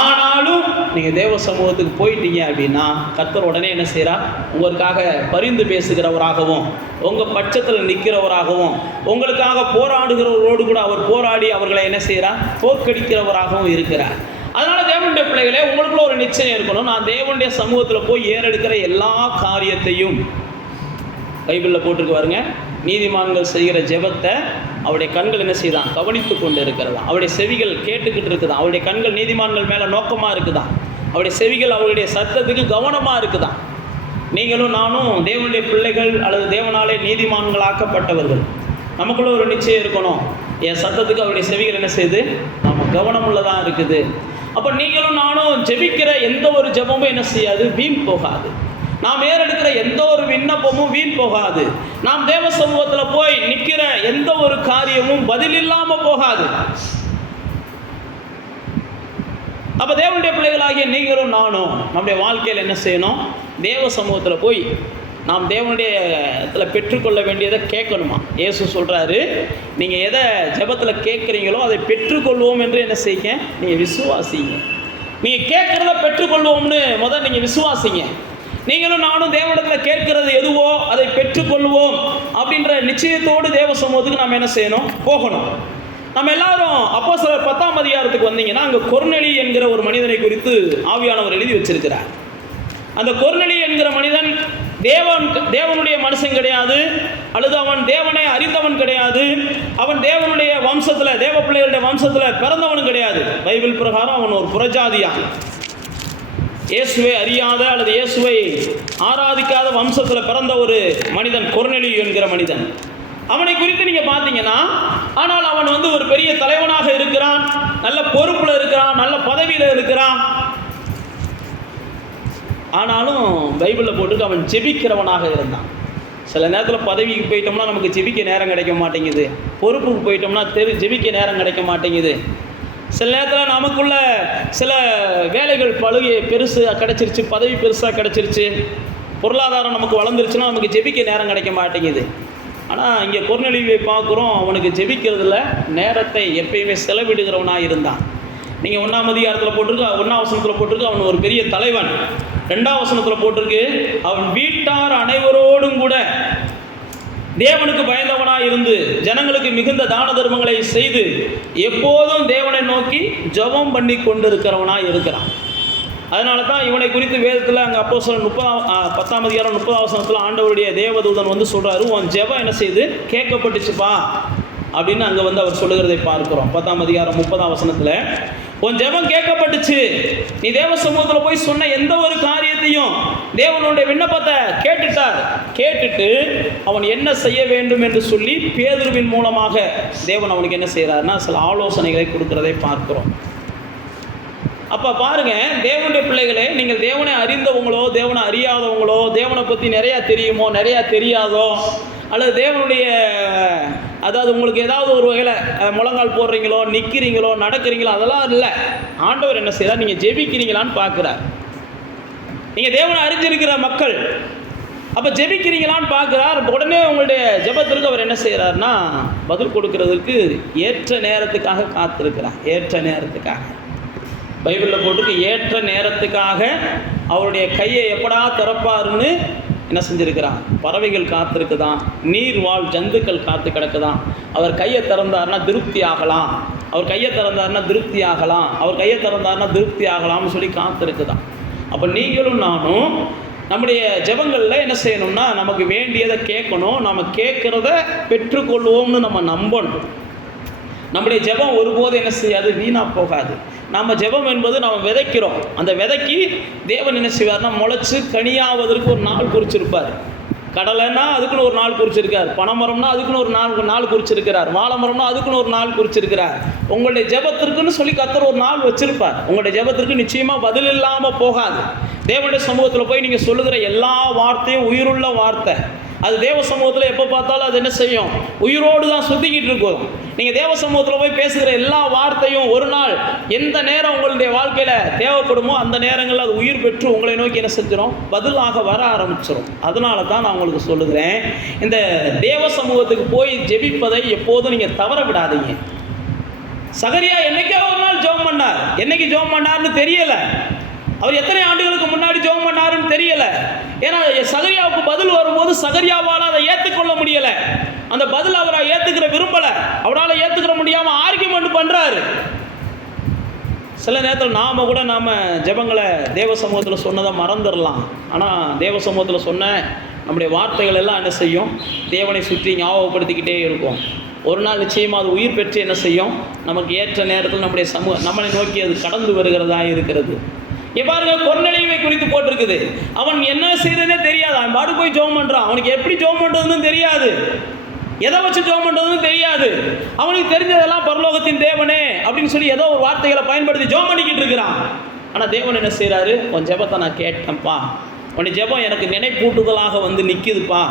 ஆனாலும் நீங்கள் தேவ சமூகத்துக்கு போயிட்டீங்க அப்படின்னா கர்த்தர் உடனே என்ன செய்கிறார், உங்களுக்காக பரிந்து பேசுகிறவராகவும் உங்கள் பட்சத்தில் நிற்கிறவராகவும் உங்களுக்காக போராடுகிறவரோடு கூட அவர் போராடி அவர்களை என்ன செய்கிறார், தோற்கடிக்கிறவராகவும் இருக்கிறார். அதனால் தேவனுடைய பிள்ளைகளே, உங்களுக்குள்ள ஒரு நிச்சயம் இருக்கணும், நான் தேவனுடைய சமூகத்தில் போய் ஏறெடுக்கிற எல்லா காரியத்தையும், பைபிளில் போட்டிருக்கு பாருங்க, நீதிமான்கள் செய்கிற ஜெபத்தை அவருடைய கண்கள் என்ன செய்தான், கவனித்து கொண்டு இருக்கிறதா, அவருடைய செவிகள் கேட்டுக்கிட்டு இருக்குதான், அவருடைய கண்கள் நீதிமான்கள் மேலே நோக்கமாக இருக்குதான், அவருடைய செவிகள் அவருடைய சத்தத்துக்கு கவனமாக இருக்குதான். நீங்களும் நானும் தேவனுடைய பிள்ளைகள் அல்லது தேவனாலே நீதிமான்களாக்கப்பட்டவர்கள். நமக்குள்ள ஒரு நிச்சயம் இருக்கணும், என் சத்தத்துக்கு அவருடைய செவிகள் என்ன செய்யுது, நம்ம கவனமுள்ளதாக இருக்குது. அப்போ நீங்களும் நானும் ஜெபிக்கிற எந்த ஒரு ஜெபமும் என்ன செய்யாது, வீண் போகாது. நாம் ஏறெடுக்கிற எந்த ஒரு விண்ணப்பமும் வீண் போகாது. நாம் தேவ சமூகத்தில் போய் நிற்கிற எந்த ஒரு காரியமும் பதில் இல்லாமல் போகாது. அப்போ தேவனுடைய பிள்ளைகளாகிய நீங்களும் நானும் நம்முடைய வாழ்க்கையில் என்ன செய்யணும், தேவ சமூகத்தில் போய் நாம் தேவனுடைய இதில் பெற்றுக்கொள்ள வேண்டியதை கேட்கணுமா. இயேசு சொல்கிறாரு, நீங்கள் எதை ஜெபத்தில் கேட்குறீங்களோ அதை பெற்றுக்கொள்வோம் என்று என்ன செய்யுங்க, நீங்கள் விசுவாசிங்க. நீங்கள் கேட்குறத பெற்றுக்கொள்வோம்னு முதல் நீங்கள் விசுவாசிங்க. நீங்களும் நானும் தேவனிடத்தில் கேட்கிறது எதுவோ அதை பெற்றுக்கொள்வோம் அப்படின்ற நிச்சயத்தோடு தேவ சமூகத்துக்கு நாம் என்ன செய்யணும், போகணும். நம்ம எல்லாரும் அப்போஸ்தலர் 10ஆம் அதிகாரத்துக்கு வந்தீங்கன்னா அங்கே கொர்நேலி என்கிற ஒரு மனிதனை குறித்து ஆவியானவர் எழுதி வச்சிருக்கிறார். அந்த கொர்நேலி என்கிற மனிதன் தேவனுடைய மனுஷன் கிடையாது, அல்லது அவன் தேவனை அறிந்தவன் கிடையாது, அவன் தேவனுடைய வம்சத்தில், தேவ பிள்ளைகளுடைய வம்சத்தில் பிறந்தவனும் கிடையாது. பைபிள் பிரகாரம் அவன் ஒரு புறஜாதியான், இயேசுவை அறியாத அல்லது இயேசுவை ஆராதிக்காத வம்சத்தில் பிறந்த ஒரு மனிதன் கொர்நேலி என்கிற மனிதன். அவனை குறித்து நீங்கள் பார்த்தீங்கன்னா, ஆனால் அவன் ஒரு பெரிய தலைவனாக இருக்கிறான், நல்ல பொறுப்பில் இருக்கிறான், நல்ல பதவியில் இருக்கிறான். ஆனாலும் பைபிளில் போட்டுருக்கு அவன் ஜெபிக்கிறவனாக இருந்தான். சில நேரத்தில் பதவிக்கு போயிட்டோம்னா நமக்கு ஜெபிக்க நேரம் கிடைக்க மாட்டேங்குது, பொறுப்புக்கு போயிட்டோம்னா ஜெபிக்க நேரம் கிடைக்க மாட்டேங்குது. சில நேரத்தில் நமக்குள்ள சில வேலைகள் பெருசாக கிடச்சிருச்சு, பதவி பெருசாக கிடச்சிருச்சு, பொருளாதாரம் நமக்கு வளர்ந்துருச்சுன்னா நமக்கு ஜெபிக்க நேரம் கிடைக்க மாட்டேங்குது. ஆனால் இங்கே கொர்நேலியை பார்க்குறோம், அவனுக்கு ஜெபிக்கிறதுல நேரத்தை எப்பயுமே செலவிடுகிறவனாக இருந்தான். நீங்கள் 1ஆம் அதிகாரத்தில் போட்டிருக்கு, 1ஆம் வசனத்தில் போட்டிருக்கு அவன் ஒரு பெரிய தலைவன். 2ஆம் வசனத்தில் போட்டிருக்கு அவன் வீட்டார் அனைவரோடும் கூட தேவனுக்கு பயந்தவனாக இருந்து ஜனங்களுக்கு மிகுந்த தான தர்மங்களை செய்து எப்போதும் தேவனை நோக்கி ஜெபம் பண்ணி கொண்டு இருக்கிறவனாக இருக்கிறான். அதனால தான் இவனை குறித்து வேதத்தில் அங்கே அப்போஸ்தலர் 10ஆம் அதிகாரம் 30ஆம் வசனத்தில் ஆண்டவருடைய தேவதூதன் சொல்கிறாரு, உன் ஜெபம் என்ன செய்து கேட்கப்பட்டுச்சுப்பா அப்படின்னு அங்கே அவர் சொல்லுகிறதை பார்க்கிறோம். 10ஆம் அதிகாரம் 30ஆம் வசனத்தில் உன் ஜெபம் கேட்கப்பட்டுச்சு, நீ தேவ சமூகத்தில் போய் சொன்ன எந்த ஒரு காரியத்தையும் தேவனுடைய விண்ணப்பத்தை கேட்டுட்டு அவன் என்ன செய்ய வேண்டும் என்று சொல்லி பேதுருவின் மூலமாக தேவன் அவனுக்கு என்ன செய்கிறாருன்னா சில ஆலோசனைகளை கொடுக்கிறதை பார்க்கிறோம். அப்போ பாருங்க தேவனுடைய பிள்ளைகளே, நீங்கள் தேவனை அறிந்தவங்களோ தேவனை அறியாதவங்களோ, தேவனை பற்றி நிறையா தெரியுமோ நிறையா தெரியாதோ, அல்லது தேவனுடைய அதாவது உங்களுக்கு ஏதாவது ஒரு வகையில் முழங்கால் போடுறீங்களோ, நிற்கிறீங்களோ, நடக்கிறீங்களோ, அதெல்லாம் இல்லை. ஆண்டவர் என்ன செய்கிறார், நீங்கள் ஜெபிக்கிறீங்களான்னு பார்க்குறார். நீங்கள் தேவனை அறிஞ்சிருக்கிற மக்கள், அப்போ ஜெபிக்கிறீங்களான்னு பார்க்குறார். உடனே உங்களுடைய ஜெபத்திற்கு அவர் என்ன செய்கிறார்னா பதில் கொடுக்கறதுக்கு ஏற்ற நேரத்துக்காக காத்திருக்கிறார். ஏற்ற நேரத்துக்காக பைபிளில் போட்டுக்கு ஏற்ற நேரத்துக்காக அவருடைய கையை எப்படா திறப்பாருன்னு என்ன செஞ்சுருக்கிறான், பறவைகள் காத்திருக்குதான், நீர் வாழ் ஜந்துக்கள் காத்து கிடக்குதான். அவர் கையை திறந்தார்னா திருப்தி ஆகலாம், அவர் கையை திறந்தார்னா திருப்தி ஆகலாம், அவர் கையை திறந்தார்னா திருப்தி ஆகலாம்னு சொல்லி காத்திருக்குதான். அப்போ நீங்களும் நானும் நம்முடைய ஜெபங்களில் என்ன செய்யணும்னா நமக்கு வேண்டியதை கேட்கணும், நம்ம கேட்குறத பெற்றுக்கொள்வோம்னு நம்ம நம்பணும். நம்முடைய ஜெபம் ஒருபோது என்ன செய்யாது, வீணாக போகாது. நம்ம ஜெபம் என்பது நம்ம விதைக்கிறோம். அந்த விதைக்கு தேவன் என்ன செய்வார்னா முளைச்சு கனியாவதற்கு ஒரு நாள் குறிச்சிருப்பார். கடலைன்னா அதுக்குன்னு ஒரு நாள் குறிச்சிருக்கார், பனைமரம்னா அதுக்குன்னு ஒரு நாள் குறிச்சிருக்கிறார், வாழை மரம்னா அதுக்குன்னு ஒரு நாள் குறிச்சிருக்கிறார். உங்களுடைய ஜெபத்திற்குன்னு சொல்லி கர்த்தர் ஒரு நாள் வச்சிருப்பார். உங்களுடைய ஜெபத்திற்கு நிச்சயமாக பதில் இல்லாமல் போகாது. தேவனுடைய சமூகத்தில் போய் நீங்கள் சொல்லுகிற எல்லா வார்த்தையும் உயிருள்ள வார்த்தை. அது தேவ சமூகத்தில் எப்போ பார்த்தாலும் அது என்ன செய்யும், உயிரோடு தான் சுத்திக்கிட்டு இருக்கும். நீங்கள் தேவ சமூகத்தில் போய் பேசுகிற எல்லா வார்த்தையும் ஒரு நாள் எந்த நேரம் உங்களுடைய வாழ்க்கையில் தேவைப்படுமோ அந்த நேரங்களில் அது உயிர் பெற்று உங்களை நோக்கி என்ன செஞ்சிடும், பதிலாக வர ஆரம்பிச்சிடும். அதனால தான் நான் உங்களுக்கு சொல்லுகிறேன், இந்த தேவ சமூகத்துக்கு போய் ஜெபிப்பதை எப்போதும் நீங்கள் தவற விடாதீங்க. சகரியா என்னைக்கோ ஒரு நாள் ஜெபம் பண்ணார். என்னைக்கு ஜெபம் பண்ணார்னு தெரியலை. அவர் எத்தனை ஆண்டுகளுக்கு முன்னாடி ஜெபம் பண்ணாருன்னு தெரியல. ஏன்னா சகரியாவுக்கு பதில் வரும்போது சகரியாவால் அதை ஏற்றுக்கொள்ள முடியல. அந்த பதில் அவரை ஏற்றுக்கிற விரும்பலை. அவரால் ஏற்றுக்கிற முடியாமல் ஆர்கியூமெண்ட் பண்ணுறாரு. சில நேரத்தில் நாம் கூட ஜெபங்களை தேவ சமூகத்தில் சொன்னதை மறந்துடலாம். ஆனால் தேவ சமூகத்தில் சொன்ன நம்முடைய வார்த்தைகள் எல்லாம் என்ன செய்யும், தேவனை சுற்றி ஞாபகப்படுத்திக்கிட்டே இருக்கும். ஒரு நாள் நிச்சயமாக அது உயிர் பெற்று என்ன செய்யும், நமக்கு ஏற்ற நேரத்தில் நம்முடைய நம்மளை நோக்கி அது கடந்து வருகிறதா இருக்கிறது. பாருங்க, கொர்நேலியுவை குறித்து போட்டிருக்குது. அவன் என்ன செய்யறதுன்னே தெரியாது. அவன் பாடு போய் ஜெபம் பண்றான். அவனுக்கு எப்படி ஜெபம் பண்றதுன்னு தெரியாது, எதை வச்சு ஜெபம் பண்றதுன்னு தெரியாது. அவனுக்கு தெரிஞ்சதெல்லாம் பரலோகத்தின் தேவனே அப்படின்னு சொல்லி ஏதோ ஒரு வார்த்தைகளை பயன்படுத்தி ஜெபம் பண்ணிக்கிட்டு இருக்கிறான். ஆனா தேவன் என்ன செய்யறாரு, உன் ஜெபத்தை நான் கேட்டேன்ப்பா, உன் ஜெபம் எனக்கு நினைப்பூட்டுதலாக வந்து நிற்குதுப்பா,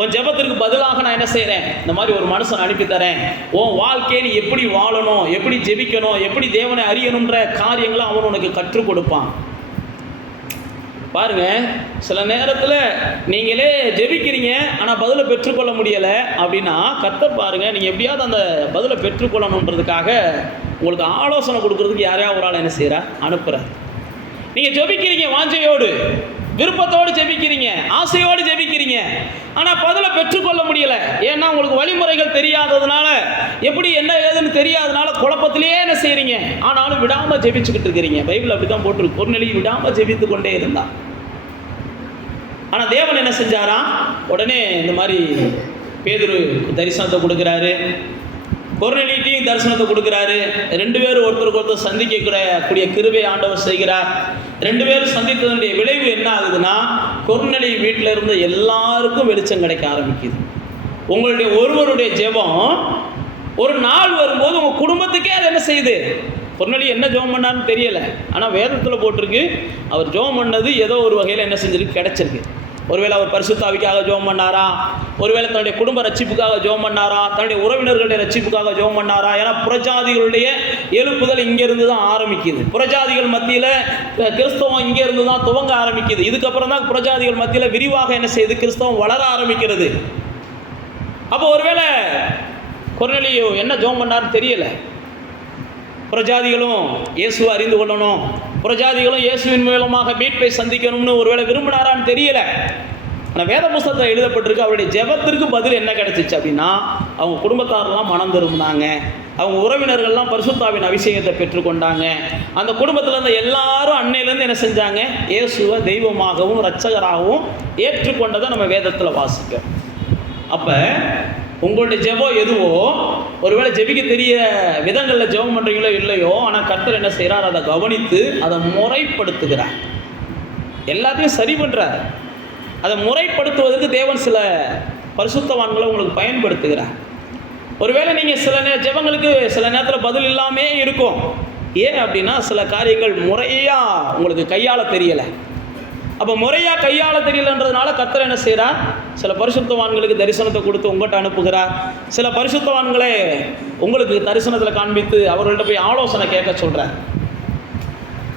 உன் ஜெபத்திற்கு பதிலாக நான் என்ன செய்கிறேன், இந்த மாதிரி ஒரு மனுஷன் அனுப்பித்தரேன். உன் வாழ்க்கையை நீ எப்படி வாழணும், எப்படி ஜெபிக்கணும், எப்படி தேவனை அறியணுன்ற காரியங்களை அவன் உனக்கு கற்றுக் கொடுப்பான். பாருங்க, சில நேரத்தில் நீங்களே ஜெபிக்கிறீங்க ஆனால் பதிலை பெற்றுக்கொள்ள முடியலை அப்படின்னா கர்த்தர் பாருங்க, நீங்கள் எப்படியாவது அந்த பதிலை பெற்றுக்கொள்ளணுன்றதுக்காக உங்களுக்கு ஆலோசனை கொடுக்கறதுக்கு யாரையாவது ஒரு ஆள் என்ன செய்கிறா, அனுப்புகிறார். நீங்கள் ஜெபிக்கிறீங்க, வாஞ்சையோடு விருப்பத்தோடு ஜெபிக்கிறீங்க, ஆசையோடு ஜெபிக்கிறீங்க, ஆனால் பதிலை பெற்றுக்கொள்ள முடியலை. ஏன்னா உங்களுக்கு வழிமுறைகள் தெரியாததுனால, எப்படி என்ன ஏதுன்னு தெரியாததுனால குழப்பத்திலேயே என்ன செய்கிறீங்க. ஆனாலும் விடாமல் ஜெபிச்சுக்கிட்டு இருக்கிறீங்க. பைபிள் அப்படி தான் போட்டிருக்கு, கொர்நேலி விடாமல் ஜெபித்து கொண்டே இருந்தான். ஆனால் தேவன் என்ன செஞ்சாரா, உடனே இந்த மாதிரி பேதுரு தரிசனத்தை கொடுக்குறாரு, கொர்நேலியையும் தரிசனத்தை கொடுக்குறாரு. ரெண்டு பேரும் ஒருத்தருக்கு ஒருத்தர் சந்திக்கக்கூடிய கிருபை ஆண்டவர் செய்கிறார். ரெண்டு பேரும் சந்தித்ததனுடைய விளைவு என்ன ஆகுதுன்னா, கொர்நேலி வீட்டில் இருந்த எல்லாருக்கும் வெளிச்சம் கிடைக்க ஆரம்பிக்குது. உங்களுடைய ஒருவருடைய ஜெபம் ஒரு நாள் வரும்போது உங்கள் குடும்பத்துக்கே அது என்ன செய்யுது. கொர்நேலி என்ன ஜெபம் பண்ணான்னு தெரியலை, ஆனால் வேதத்தில் போட்டிருக்கு அவர் ஜெபம் பண்ணது ஏதோ ஒரு வகையில் என்ன செஞ்சிருக்கு, கிடைச்சிருக்கு. ஒருவேளை அவர் பரிசுத்த ஆவிக்காக ஜெபம் பண்ணாரா, ஒருவேளை தன்னுடைய குடும்ப ரட்சிப்புக்காக ஜெபம் பண்ணாரா, தன்னுடைய உறவினர்களுடைய ரட்சிப்புக்காக ஜெபம் பண்ணாரா. ஏன்னா புறஜாதிகளுடைய எழுப்புதல் இங்கேருந்து தான் ஆரம்பிக்குது. புறஜாதிகள் மத்தியில் கிறிஸ்தவம் இங்கேருந்து தான் துவங்க ஆரம்பிக்குது. இதுக்கப்புறம் தான் புறஜாதிகள் மத்தியில் விரிவாக என்ன செய்யுது, கிறிஸ்தவம் வளர ஆரம்பிக்கிறது. அப்போ ஒருவேளை கொர்நேலி என்ன ஜெபம் பண்ணாருன்னு தெரியலை. புறஜாதிகளும் இயேசுவை அறிந்து கொள்ளணும், புறஜாதிகளும் இயேசுவின் மூலமாக மீட்பை சந்திக்கணும்னு ஒருவேளை விரும்பினாரான்னு தெரியல. ஆனால் வேத புஸ்தகத்தில் எழுதப்பட்டிருக்கு, அவருடைய ஜெபத்திற்கு பதில் என்ன கிடைச்சிச்சு அப்படின்னா, அவங்க குடும்பத்தாரெல்லாம் மனம் திரும்பினாங்க, அவங்க உறவினர்கள்லாம் பரிசுத்தாவின் அபிஷேகத்தை பெற்றுக்கொண்டாங்க. அந்த குடும்பத்தில் இருந்த எல்லாரும் அன்னையிலேருந்து என்ன செஞ்சாங்க, இயேசுவை தெய்வமாகவும் இரட்சகராகவும் ஏற்றுக்கொண்டதை நம்ம வேதத்தில் வாசிக்கிறோம். அப்போ உங்களுடைய ஜெபம் எதுவோ, ஒருவேளை ஜெபிக்க தெரிய விதங்களில் ஜெபம் பண்ணுறீங்களோ இல்லையோ, ஆனால் கர்த்தர் என்ன செய்கிறார், அதை கவனித்து அதை முறைப்படுத்துகிறார். எல்லாத்தையும் சரி பண்ணுறார். அதை முறைப்படுத்துவதற்கு தேவன் சில பரிசுத்தவான்களை உங்களுக்கு பயன்படுத்துகிறார். ஒருவேளை நீங்கள் சில ஜெபங்களுக்கு சில நேரத்தில் பதில் இல்லாமே இருக்கும். ஏன் அப்படின்னா சில காரியங்கள் முறையாக உங்களுக்கு கையாள தெரியலை. அப்போ முறையாக கையாள தெரியலன்றதுனால கர்த்தர் என்ன செய்கிறார், சில பரிசுத்தவான்களுக்கு தரிசனத்தை கொடுத்து உங்கள்கிட்ட அனுப்புகிறார். சில பரிசுத்தவான்களே உங்களுக்கு தரிசனத்தில் காண்பித்து அவர்கள்ட்ட போய் ஆலோசனை கேட்க சொல்கிறார்.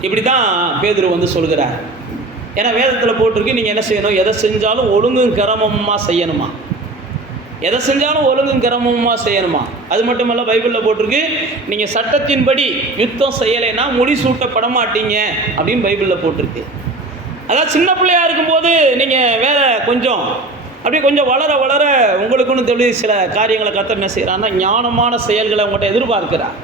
இப்படி தான் பேதுரு வந்து சொல்கிறார். ஏன்னா வேதத்தில் போட்டிருக்கு, நீங்கள் என்ன செய்யணும், எதை செஞ்சாலும் ஒழுங்கும் கிரமமாக செய்யணுமா, எதை செஞ்சாலும் ஒழுங்கும் கிரமமாக செய்யணுமா. அது மட்டும் இல்லை, பைபிளில் போட்டிருக்கு, நீங்கள் சட்டத்தின்படி யுத்தம் செய்யலைன்னா முடிசூட்டப்பட மாட்டீங்க அப்படின்னு பைபிளில் போட்டிருக்கு. அதாவது சின்ன பிள்ளையாக இருக்கும்போது நீங்கள் வேறு கொஞ்சம் அப்படியே கொஞ்சம் வளர வளர உங்களுக்குன்னு தெரிஞ்சு சில காரியங்களை கர்த்தர் என்ன செய்கிறான்னா, ஞானமான செயல்களை உங்கள்கிட்ட எதிர்பார்க்கிறார்.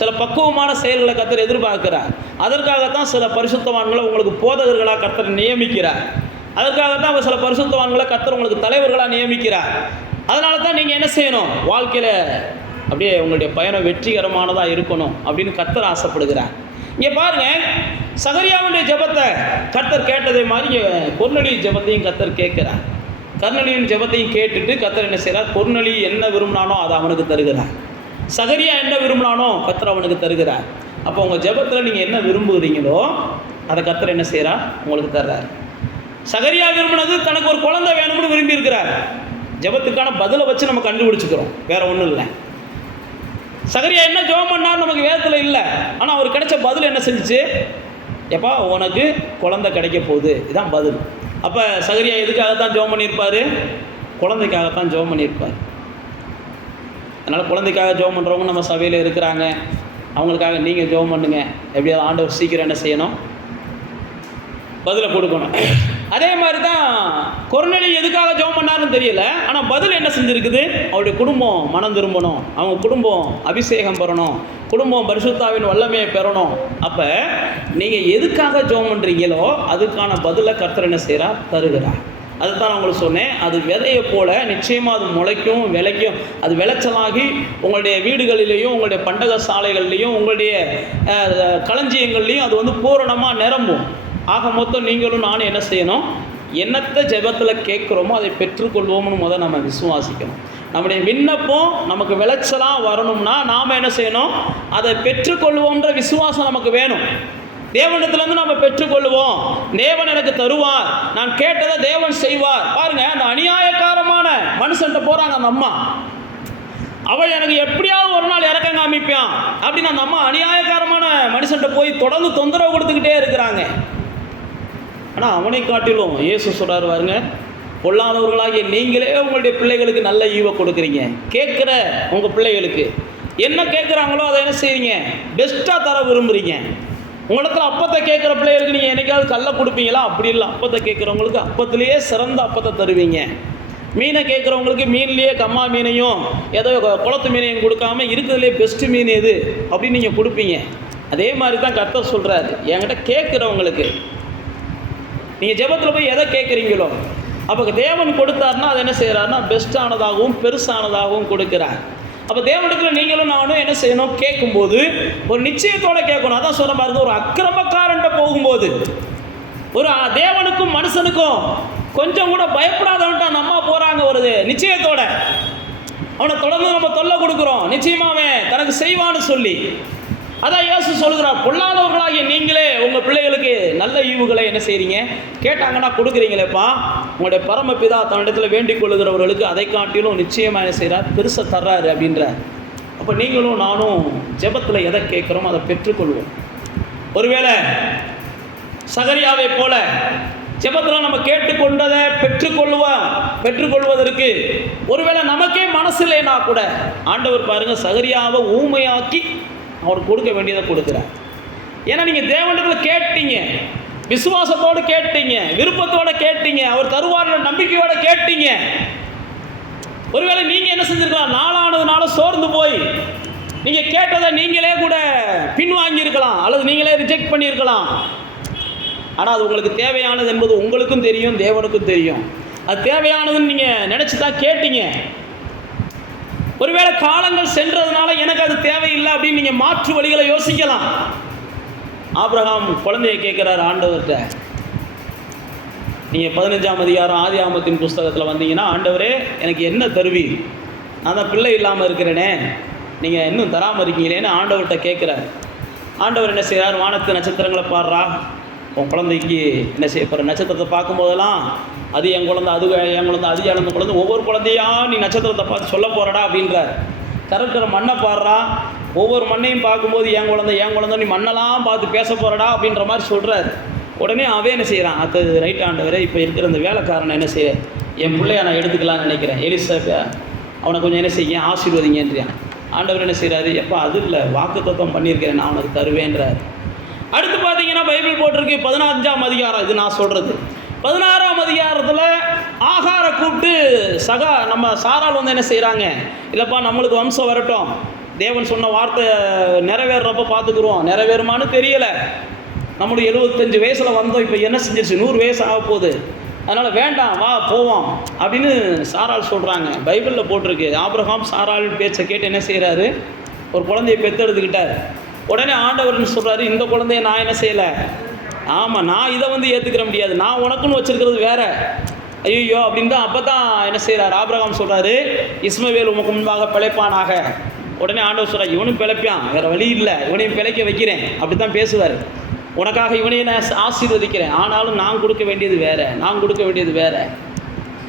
சில பக்குவமான செயல்களை கர்த்தர் எதிர்பார்க்கிறார். அதற்காகத்தான் சில பரிசுத்தவான்களை உங்களுக்கு போதகர்களாக கர்த்தர் நியமிக்கிறார். அதற்காகத்தான் சில பரிசுத்தவான்களை கர்த்தர் உங்களுக்கு தலைவர்களாக நியமிக்கிறார். அதனால தான் நீங்கள் என்ன செய்யணும், வாழ்க்கையில் அப்படியே உங்களுடைய பயணம் வெற்றிகரமானதாக இருக்கணும் அப்படின்னு கர்த்தர் ஆசைப்படுகிறார். இங்கே பாருங்கள், சகரியாவுடைய ஜெபத்தை கர்த்தர் கேட்டதே மாதிரி இங்கே கொர்நேலியு ஜெபத்தையும் கர்த்தர் கேட்குறார். கொர்நேலியின் ஜெபத்தையும் கேட்டுட்டு கர்த்தர் என்ன செய்கிறார்? கொர்நேலியு என்ன விரும்பினானோ அதை அவனுக்கு தருகிறார். சகரியா என்ன விரும்பினானோ கர்த்தர் அவனுக்கு தருகிறார். அப்போ உங்கள் ஜெபத்தில் நீங்கள் என்ன விரும்புகிறீங்களோ அதை கர்த்தர் என்ன செய்கிறார்? உங்களுக்கு தர்றார். சகரியா விரும்பினது தனக்கு ஒரு குழந்தை வேணும்னு விரும்பி இருக்கிறார். ஜெபத்துக்கான பதிலை வச்சு நம்ம கண்டுபிடிச்சிக்கிறோம், வேற ஒன்றும் இல்லை. சகரியா என்ன ஜெபம் பண்ணார் நமக்கு வேதத்தில் இல்லை, ஆனால் அவர் கிடைச்ச பதில் என்ன செஞ்சிச்சு? எப்பா உனக்கு குழந்தை கிடைக்க போகுது, இதுதான் பதில். அப்போ சகரியா எதுக்காகத்தான் ஜெபம் பண்ணியிருப்பார்? குழந்தைக்காகத்தான் ஜெபம் பண்ணியிருப்பார். அதனால் குழந்தைக்காக ஜெபம் பண்ணுறவங்க நம்ம சபையில் இருக்கிறாங்க, அவங்களுக்காக நீங்கள் ஜெபம் பண்ணுங்க. எப்படியாவது ஆண்டவர் சீக்கிரம் என்ன செய்யணும்? பதிலை கொடுக்கணும். அதே மாதிரி தான் கொர்நேலியு எதுக்காக ஜெபம் பண்ணாருன்னு தெரியல, ஆனால் பதில் என்ன செஞ்சுருக்குது? அவருடைய குடும்பம் மனம் திரும்பணும், அவங்க குடும்பம் அபிஷேகம் பெறணும், குடும்பம் பரிசுத்தாவின் வல்லமையை பெறணும். அப்போ நீங்கள் எதுக்காக ஜெபம் பண்ணுறீங்களோ அதுக்கான பதிலை கர்த்தர் என்ன செய்கிறார்? தருகிறார். அதுதான் நான் உங்களுக்கு சொன்னேன், அது விதையை போல் நிச்சயமாக அது முளைக்கும், விளைக்கும். அது விளைச்சலாகி உங்களுடைய வீடுகளிலேயும் உங்களுடைய பண்டக சாலைகள்லேயும் உங்களுடைய களஞ்சியங்கள்லேயும் அது வந்து பூரணமாக நிரம்பும். ஆக மொத்தம் நீங்களும் நானும் என்ன செய்யணும்? என்னத்தை ஜெபத்தில் கேட்குறோமோ அதை பெற்றுக்கொள்வோம்னு முதல் நம்ம விசுவாசிக்கணும். நம்முடைய விண்ணப்பம் நமக்கு விளைச்சலாக வரணும்னா நாம் என்ன செய்யணும்? அதை பெற்றுக்கொள்வோன்ற விசுவாசம் நமக்கு வேணும். தேவனிடத்திலிருந்து நம்ம பெற்றுக்கொள்வோம். தேவன் எனக்கு தருவார், நான் கேட்டதை தேவன் செய்வார். பாருங்க, அந்த அநியாயக்காரமான மனுஷன்ட்ட போறாங்க அந்த அம்மா. அவள் எனக்கு எப்படியாவது ஒரு நாள் இறக்கம் காமிப்பான் அப்படின்னு அந்த அம்மா அநியாயக்காரமான மனுஷன்ட்ட போய் தொடர்ந்து தொந்தரவு கொடுத்துக்கிட்டே இருக்கிறாங்க. ஆனால் அவனை காட்டிலும் இயேசு சொல்றாரு பாருங்க, பொல்லாதவர்களாகிய நீங்களே உங்களுடைய பிள்ளைகளுக்கு நல்ல ஈவை கொடுக்குறீங்க. கேட்குற உங்கள் பிள்ளைகளுக்கு என்ன கேட்குறாங்களோ அதை என்ன செய்றீங்க? பெஸ்ட்டாக தர விரும்புகிறீங்க. உங்களிடத்தில் அப்பத்தை கேட்குற பிள்ளைகளுக்கு நீங்கள் என்னைக்காவது கல்லை கொடுப்பீங்களா? அப்படி இல்லை, அப்பத்தை கேட்குறவங்களுக்கு அப்பத்திலேயே சிறந்த அப்பத்தை தருவீங்க. மீனை கேட்குறவங்களுக்கு மீன்லேயே கம்மா மீனையும் ஏதோ குளத்து மீனையும் கொடுக்காம இருக்கிறதுலே பெஸ்ட்டு மீன் எது அப்படின்னு நீங்கள் கொடுப்பீங்க. அதே மாதிரி தான் கர்த்தர் சொல்கிறாரு, என்கிட்ட கேட்குறவங்களுக்கு நீங்கள் ஜெபத்தில் போய் எதை கேட்குறீங்களோ அப்போ தேவன் கொடுத்தாருன்னா அது என்ன செய்கிறாருன்னா பெஸ்ட்டானதாகவும் பெருசானதாகவும் கொடுக்குறார். அப்போ தேவனிடத்தில் நீங்களும் நானும் என்ன செய்யணும்? கேட்கும்போது ஒரு நிச்சயத்தோடு கேட்கணும். அதான் சொல்ல பாருங்க, ஒரு அக்கிரமக்காரன்ட்ட போகும்போது ஒரு தேவனுக்கும் மனுஷனுக்கும் கொஞ்சம் கூட பயப்படாதவன்ட்ட நம்ம போகிறாங்க ஒரு நிச்சயத்தோட. அவனை தொடர்ந்து நம்ம தொல்லை கொடுக்குறோம், நிச்சயமாக அவன் தனக்கு செய்வான்னு சொல்லி. அதான் இயேசு சொல்கிறார், பொல்லாதவர்களாகிய நீங்களே உங்கள் பிள்ளைகளுக்கு நல்ல ஈவுகளை என்ன செய்கிறீங்க? கேட்டாங்கன்னா கொடுக்குறீங்களேப்பா. உங்களுடைய பரமபிதா தன்னிடத்தில் வேண்டிக் கொள்ளுகிறவர்களுக்கு அதை காட்டிலும் நிச்சயமாக என்ன செய்கிறார்? பெருசை தர்றாரு அப்படின்றார். அப்போ நீங்களும் நானும் ஜெபத்தில் எதை கேட்குறோமோ அதை பெற்றுக்கொள்வோம். ஒருவேளை சகரியாவை போல ஜெபத்தில் நம்ம கேட்டுக்கொண்டதை பெற்றுக்கொள்வதற்கு ஒருவேளை நமக்கே மனசு இல்லைன்னா கூட ஆண்டவர் பாருங்க சகரியாவை ஊமையாக்கி அவருக்கு கொடுக்க வேண்டியதை கொடுக்குறார். ஏன்னா நீங்கள் தேவனிடத்தில் கேட்டீங்க, விசுவாசத்தோடு கேட்டீங்க, விருப்பத்தோடு கேட்டீங்க, அவர் தருவார் நம்பிக்கையோடு கேட்டீங்க. ஒருவேளை நீங்கள் என்ன செஞ்சுருக்கலாம்? நாளானதுனால சோர்ந்து போய் நீங்கள் கேட்டதை நீங்களே கூட பின்வாங்கியிருக்கலாம், அல்லது நீங்களே ரிஜெக்ட் பண்ணியிருக்கலாம். ஆனால் அது உங்களுக்கு தேவையானது என்பது உங்களுக்கும் தெரியும், தேவனுக்கும் தெரியும். அது தேவையானதுன்னு நீங்கள் நினச்சி தான் கேட்டீங்க. ஒருவேளை காலங்கள் சென்றதுனால எனக்கு அது தேவையில்லை அப்படின்னு நீங்கள் மாற்று வழிகளை யோசிக்கலாம். ஆபிரகாம் குழந்தையை கேட்குறாரு ஆண்டவர்கிட்ட. நீங்கள் 15ஆம் அதிகாரம் ஆதியாகமத்தின் புஸ்தகத்தில் வந்தீங்கன்னா, ஆண்டவரே எனக்கு என்ன தருவி? நான் தான் பிள்ளை இல்லாமல் இருக்கிறேனே, நீங்கள் இன்னும் தராமல் இருக்கீங்களேன்னு ஆண்டவர்கிட்ட கேட்குறாரு. ஆண்டவர் என்ன செய்கிறார்? வானத்து நட்சத்திரங்களை பாடுறா, உன் குழந்தைக்கு என்ன செய்ய போகிற? நட்சத்திரத்தை பார்க்கும்போதெல்லாம் அது என் குழந்தை, அது என் குழந்தை, அது இழந்த குழந்தை, ஒவ்வொரு குழந்தையா நீ நட்சத்திரத்தை பார்த்து சொல்ல போகிறடா அப்படின்றார். கருக்கிற மண்ணை பாடுறா, ஒவ்வொரு மண்ணையும் பார்க்கும்போது என் குழந்தை நீ மண்ணெல்லாம் பார்த்து பேச போகிறடா அப்படின்ற மாதிரி சொல்கிறார். உடனே அவன் என்ன செய்கிறான்? அது ரைட் ஆண்டவரே, இப்போ இருக்கிற அந்த வேலைக்காரனை என்ன செய்ய, என் பிள்ளைய நான் எடுத்துக்கலாம்னு நினைக்கிறேன், எலிசா அவனை கொஞ்சம் என்ன செய்ய ஆசீர்வதிங்கன்றியான். ஆண்டவர் என்ன செய்கிறாரு? எப்போ அது இல்லை, வாக்குத்தத்தம் பண்ணியிருக்கிறேன், நான் அவனுக்கு தருவேன்றார். அடுத்து பார்த்தீங்கன்னா பைபிள் போட்டிருக்கு 15ஆம் அதிகாரம். இது நான் சொல்கிறது 16ஆம் அதிகாரத்தில் ஆகார கூப்பிட்டு நம்ம சாரால் வந்து என்ன செய்கிறாங்க? இல்லைப்பா நம்மளுக்கு வம்சம் வரட்டும், தேவன் சொன்ன வார்த்தை நிறைவேறப்போ பார்த்துக்குருவோம். நிறைவேறுமானு தெரியலை. நம்மளுடைய 75 வயசில் வந்தோம், இப்போ என்ன செஞ்சிருச்சு? 100 வயசு ஆக போகுது. அதனால் வேண்டாம் வா போவோம் அப்படின்னு சாராள் சொல்கிறாங்க. பைபிளில் போட்டிருக்கு, ஆபிரகாம் சாராள் பேச்சை கேட்டு என்ன செய்கிறாரு, ஒரு குழந்தைய பெற்றெடுத்துக்கிட்டார். உடனே ஆண்டவர்னு சொல்கிறாரு, இந்த குழந்தைய நான் என்ன செய்யலை, ஆமாம் நான் இதை ஏற்றுக்கிற முடியாது, நான் உனக்குன்னு வச்சுருக்கிறது வேற, ஐயோ அப்படின்னு தான். அப்போ தான் என்ன செய்கிறார், ஆபிரகாம் சொல்கிறாரு, இஸ்மவேல் உமக்கு முன்பாக பிழைப்பானாக. உடனே ஆண்டவர் சொல்கிறார், இவனும் பிழைப்பான், வேறு வழி இல்லை, இவனையும் பிழைக்க வைக்கிறேன், அப்படி தான் பேசுவார். உனக்காக இவனையும் நான் ஆசீர்வதிக்கிறேன், ஆனாலும் நான் கொடுக்க வேண்டியது வேறு, நான் கொடுக்க வேண்டியது வேறு.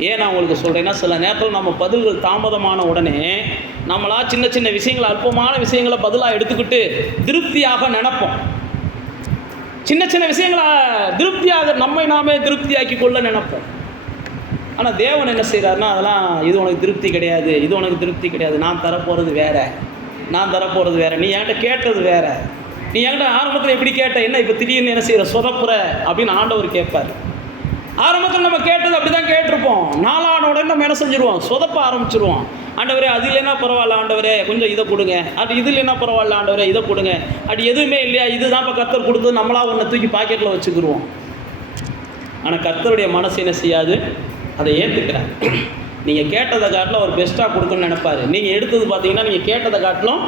ஏன் நான் உங்களுக்கு சொல்கிறேன்னா, சில நேரத்தில் நம்ம பதில்கள் தாமதமான உடனே நம்மளா சின்ன சின்ன விஷயங்களை, அல்பமான விஷயங்களை பதிலாக எடுத்துக்கிட்டு திருப்தியாக நினைப்போம். சின்ன சின்ன விஷயங்களை திருப்தியாக நம்மை நாமே திருப்தியாக்கி கொள்ள நினைப்போம். ஆனால் தேவன் என்ன செய்கிறாருன்னா, அதெல்லாம் இது உனக்கு திருப்தி கிடையாது, இது உனக்கு திருப்தி கிடையாது, நான் தரப்போகிறது வேறு, நான் தரப்போகிறது வேறு, நீ என்கிட்ட கேட்டது வேறு, நீ என்கிட்ட ஆரம்பத்தில் எப்படி கேட்ட, என்ன இப்போ திடீர்னு என்ன செய்கிற சொதப்புற அப்படின்னு ஆண்டவர் கேட்பார். ஆரம்பத்தில் நம்ம கேட்டது அப்படி தான் கேட்டிருப்போம், நாளான உடனே நம்ம என்ன செஞ்சுருவோம், சொதப்ப ஆரம்பிச்சிருவோம். ஆண்டவரே அது இல்லைன்னா பரவாயில்ல ஆண்டவரே கொஞ்சம் இதை கொடுங்க, அது இது இல்லைன்னா பரவாயில்ல ஆண்டவரே இதை கொடுங்க, அப்படி எதுவுமே இல்லையா, இதுதான் இப்போ கர்த்தர் கொடுத்து நம்மளா ஒன்றை தூக்கி பாக்கெட்டில் வச்சுக்கிடுவோம். ஆனால் கர்த்தருடைய மனசு என்ன செய்யாது, அதை ஏற்றுக்கிறார். நீங்கள் கேட்டதை காட்டிலும் அவர் பெஸ்ட்டாக கொடுக்கணும்னு நினைப்பார். நீங்கள் எடுத்தது பார்த்தீங்கன்னா நீங்கள் கேட்டதை காட்டிலும்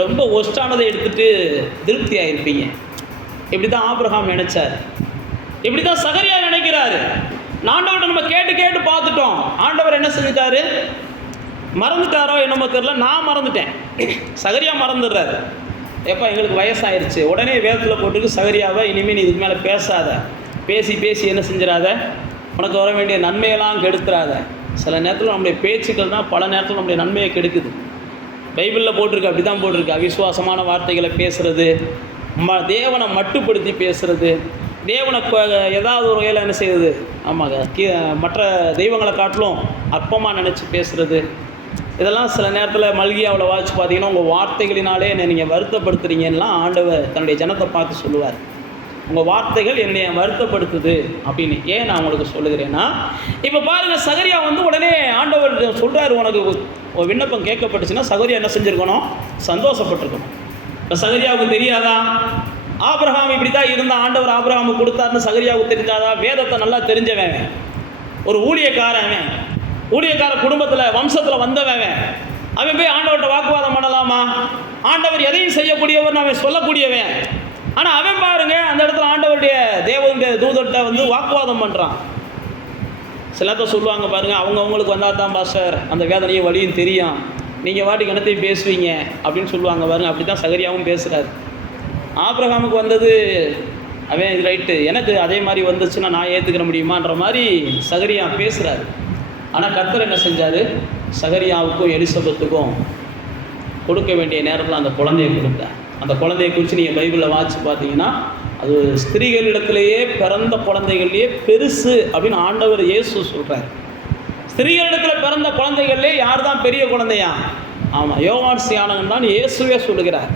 ரொம்ப ஒஸ்ட்டானதை எடுத்துகிட்டு திருப்தி ஆகிருப்பீங்க. இப்படி தான் ஆபிரகாம் நினைச்சார், இப்படி தான் சகரியா நினைக்கிறாரு. ஆண்டவர்கிட்ட நம்ம கேட்டு கேட்டு பார்த்துட்டோம், ஆண்டவர் என்ன செஞ்சுட்டாரு, மறந்துட்டாரோ என்னமோ தெரியல, நான் மறந்துட்டேன், சகரியா மறந்துடுறாரு. எப்போ எங்களுக்கு வயசாயிருச்சு, உடனே வேதத்தில் போட்டுருக்கு சகரியாவை, இனிமேல் நீ இதுக்கு மேலே பேசாத, பேசி பேசி என்ன செஞ்சிடாத, உனக்கு வர வேண்டிய நன்மையெல்லாம் கெடுத்துறாத. சில நேரத்தில் நம்முடைய பேச்சுக்கள் தான் பல நேரத்தில் நம்முடைய நன்மையை கெடுக்குது. பைபிளில் போட்டிருக்கு, அப்படி தான் போட்டிருக்கு, அவிசுவாசமான வார்த்தைகளை பேசுகிறது, தேவனை மட்டுப்படுத்தி பேசுகிறது, தேவனை ஏதாவது ஒரு வகையில் என்ன செய்யுது, ஆமாங்க மற்ற தெய்வங்களை காட்டிலும் அற்பமாக நினச்சி பேசுகிறது. இதெல்லாம் சில நேரத்தில் மல்கியாவில் வாசித்து பார்த்தீங்கன்னா, உங்கள் வார்த்தைகளினாலே என்னை நீங்கள் வருத்தப்படுத்துகிறீங்கன்னா ஆண்டவர் தன்னுடைய ஜனத்தை பார்த்து சொல்லுவார், உங்கள் வார்த்தைகள் என்னை வருத்தப்படுத்துது அப்படின்னு. ஏன் நான் உங்களுக்கு சொல்லுகிறேன்னா, இப்போ பாருங்கள், சகரியா உடனே ஆண்டவர் சொல்கிறாரு, உனக்கு ஒரு விண்ணப்பம் கேட்கப்பட்டுச்சுன்னா சகரியா என்ன செஞ்சுருக்கணும், சந்தோஷப்பட்டிருக்கணும். இப்போ சகரியாவுக்கு தெரியாதா, ஆபிரகாம் இப்படி தான் இருந்தால் ஆண்டவர் ஆபிரகாமுக்கு கொடுத்தாருன்னு சகரியாவுக்கு தெரிஞ்சாதா? வேதத்தை நல்லா தெரிஞ்சவன், ஒரு ஊழியக்காரன், ஊழியக்கார குடும்பத்தில் வம்சத்தில் வந்தவன், அவன் போய் ஆண்டவர்கிட்ட வாக்குவாதம் பண்ணலாமா? ஆண்டவர் எதையும் செய்யக்கூடியவர் அவன் சொல்லக்கூடியவன். ஆனால் அவன் பாருங்க, அந்த இடத்துல ஆண்டவருடைய தேவனுடைய தூதர்கிட்ட வாக்குவாதம் பண்ணுறான். சில நேரத்தை சொல்லுவாங்க பாருங்கள், அவங்களுக்கு வந்தால் தான் பாஸ்டர் அந்த வேதனையும் வழியும் தெரியும், நீங்கள் வாட்டி கணத்தையும் பேசுவீங்க அப்படின்னு சொல்லுவாங்க பாருங்கள். அப்படி தான் சகரியாவும் பேசுகிறார். ஆபிரகாமுக்கு வந்தது அவன் இது ரைட்டு, எனக்கு அதே மாதிரி வந்துச்சுன்னா நான் ஏற்றுக்கிற முடியுமான்ற மாதிரி சகரியா பேசுகிறாரு. ஆனால் கர்த்தர் என்ன செஞ்சார், சகரியாவுக்கும் எலிசபெத்துக்கும் கொடுக்க வேண்டிய நேரத்தில் அந்த குழந்தையை கொடுத்தார். அந்த குழந்தையை குறித்து நீங்கள் பைபிளில் வாசித்து பார்த்தீங்கன்னா, அது ஸ்திரீகளிடத்திலேயே பிறந்த குழந்தைகள்லேயே பெருசு அப்படின்னு ஆண்டவர் இயேசு சொல்கிறார். ஸ்திரீகளிடத்தில் பிறந்த குழந்தைகள்லேயே யார் தான் பெரிய குழந்தையா? ஆமாம், யோவான் ஸ்நானகன் தான் இயேசுவே சொல்லுகிறார்.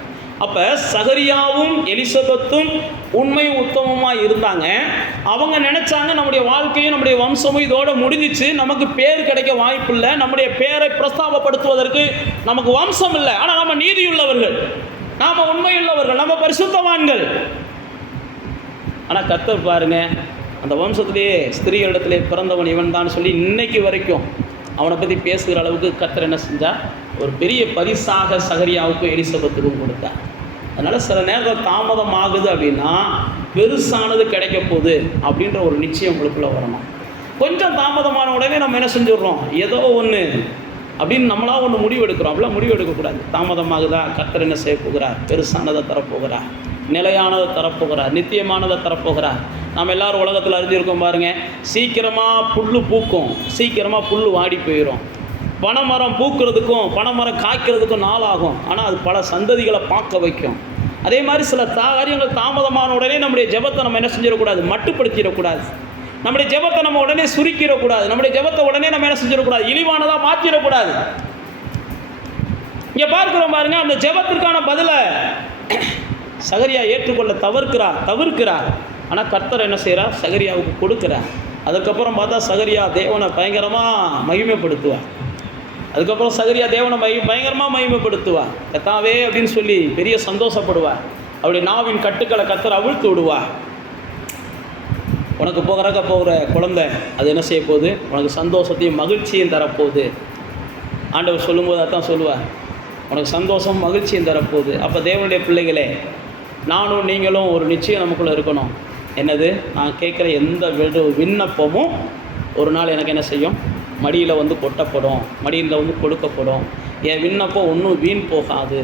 அப்போ சகரியாவும் எலிசபெத்தும் உண்மையும் உத்தமமாக இருந்தாங்க. அவங்க நினச்சாங்க நம்முடைய வாழ்க்கையும் நம்முடைய வம்சமும் இதோடு முடிஞ்சிச்சு, நமக்கு பேர் கிடைக்க வாய்ப்பு இல்லை, நம்முடைய பேரை பிரஸ்தாபப்படுத்துவதற்கு நமக்கு வம்சம் இல்லை, ஆனால் நம்ம நீதியுள்ளவர்கள், நாம் உண்மையுள்ளவர்கள், நம்ம பரிசுத்தவான்கள். ஆனால் கர்த்தர் பாருங்க, அந்த வம்சத்திலேயே ஸ்திரீகளிடத்திலே பிறந்தவன் இவன் தான் சொல்லி இன்னைக்கு வரைக்கும் அவனை பற்றி பேசுகிற அளவுக்கு கர்த்தர் என்ன செஞ்சார், ஒரு பெரிய பரிசாக சகரியாவுக்கும் எலிசபெத்துக்கும் கொடுத்தார். அதனால் சில நேரம் தாமதம் ஆகுது அப்படின்னா பெருசானது கிடைக்க போகுது அப்படின்ற ஒரு நிச்சயம் உங்களுக்குள்ளே வரணும். கொஞ்சம் தாமதமான உடனே நம்ம என்ன செஞ்சிடுறோம், ஏதோ ஒன்று அப்படின்னு நம்மளாக ஒன்று முடிவு எடுக்கிறோம். அப்படிலாம் முடிவு எடுக்கக்கூடாது. தாமதமாகுதா, கர்த்தர் என்ன செய்ய போகிறார், பெருசானதை தரப்போகிறார், நிலையானதை தரப்போகிறார், நித்தியமானதை தரப்போகிறார். நம்ம எல்லோரும் உலகத்தில் அறிஞ்சிருக்கோம் பாருங்கள், சீக்கிரமாக புல் பூக்கும், சீக்கிரமாக புல் வாடி போயிடும். பனைமரம் பூக்கிறதுக்கும் பனைமரம் காய்க்கிறதுக்கும் நாள் ஆகும், ஆனால் அது பல சந்ததிகளை பார்க்க வைக்கும். அதே மாதிரி சில காரியங்கள் தாமதமான உடனே நம்முடைய ஜெபத்தை நம்ம என்ன செஞ்சிடக்கூடாது, மட்டுப்படுத்திடக்கூடாது. நம்முடைய ஜெபத்தை நம்ம உடனே சுருக்கிடக்கூடாது. நம்முடைய ஜெபத்தை உடனே நம்ம என்ன செஞ்சிடக்கூடாது, இழிவானதாக மாற்றிடக்கூடாது. இங்கே பார்க்குறோம் பாருங்க, அந்த ஜெபத்திற்கான பதிலை சகரியா ஏற்றுக்கொள்ள தவிர்க்கிறார். ஆனால் கர்த்தர் என்ன செய்கிறார், சகரியாவுக்கு கொடுக்குறார். அதுக்கப்புறம் பார்த்தா சகரியா தேவனை பயங்கரமாக மகிமைப்படுத்துவார். அதுக்கப்புறம் சகரியா தேவனை பயங்கரமாக மகிமைப்படுத்துவார். கர்த்தாவே அப்படின்னு சொல்லி பெரிய சந்தோஷப்படுவார். அவருடைய நாவின் கட்டுக்களை கர்த்தர் அவிழ்த்து விடுவார். உனக்கு போகிற குழந்தை அது என்ன செய்ய போகுது, உனக்கு சந்தோஷத்தையும் மகிழ்ச்சியும் தரப்போகுது. ஆண்டவர் சொல்லும்போது அதான் சொல்லுவார், உனக்கு சந்தோஷம் மகிழ்ச்சியும் தரப்போகுது. அப்போ தேவனுடைய பிள்ளைகளே, நானும் நீங்களும் ஒரு நிச்சயம் நமக்குள்ளே இருக்கணும். என்னது, நான் கேட்குற எந்த விண்ணப்பமும் ஒரு நாள் எனக்கு என்ன செய்யும், மடியில் வந்து கொட்டப்படும், மடியில் வந்து கொடுக்கப்படும். என் விண்ணப்பம் ஒன்றும் வீண் போகாது.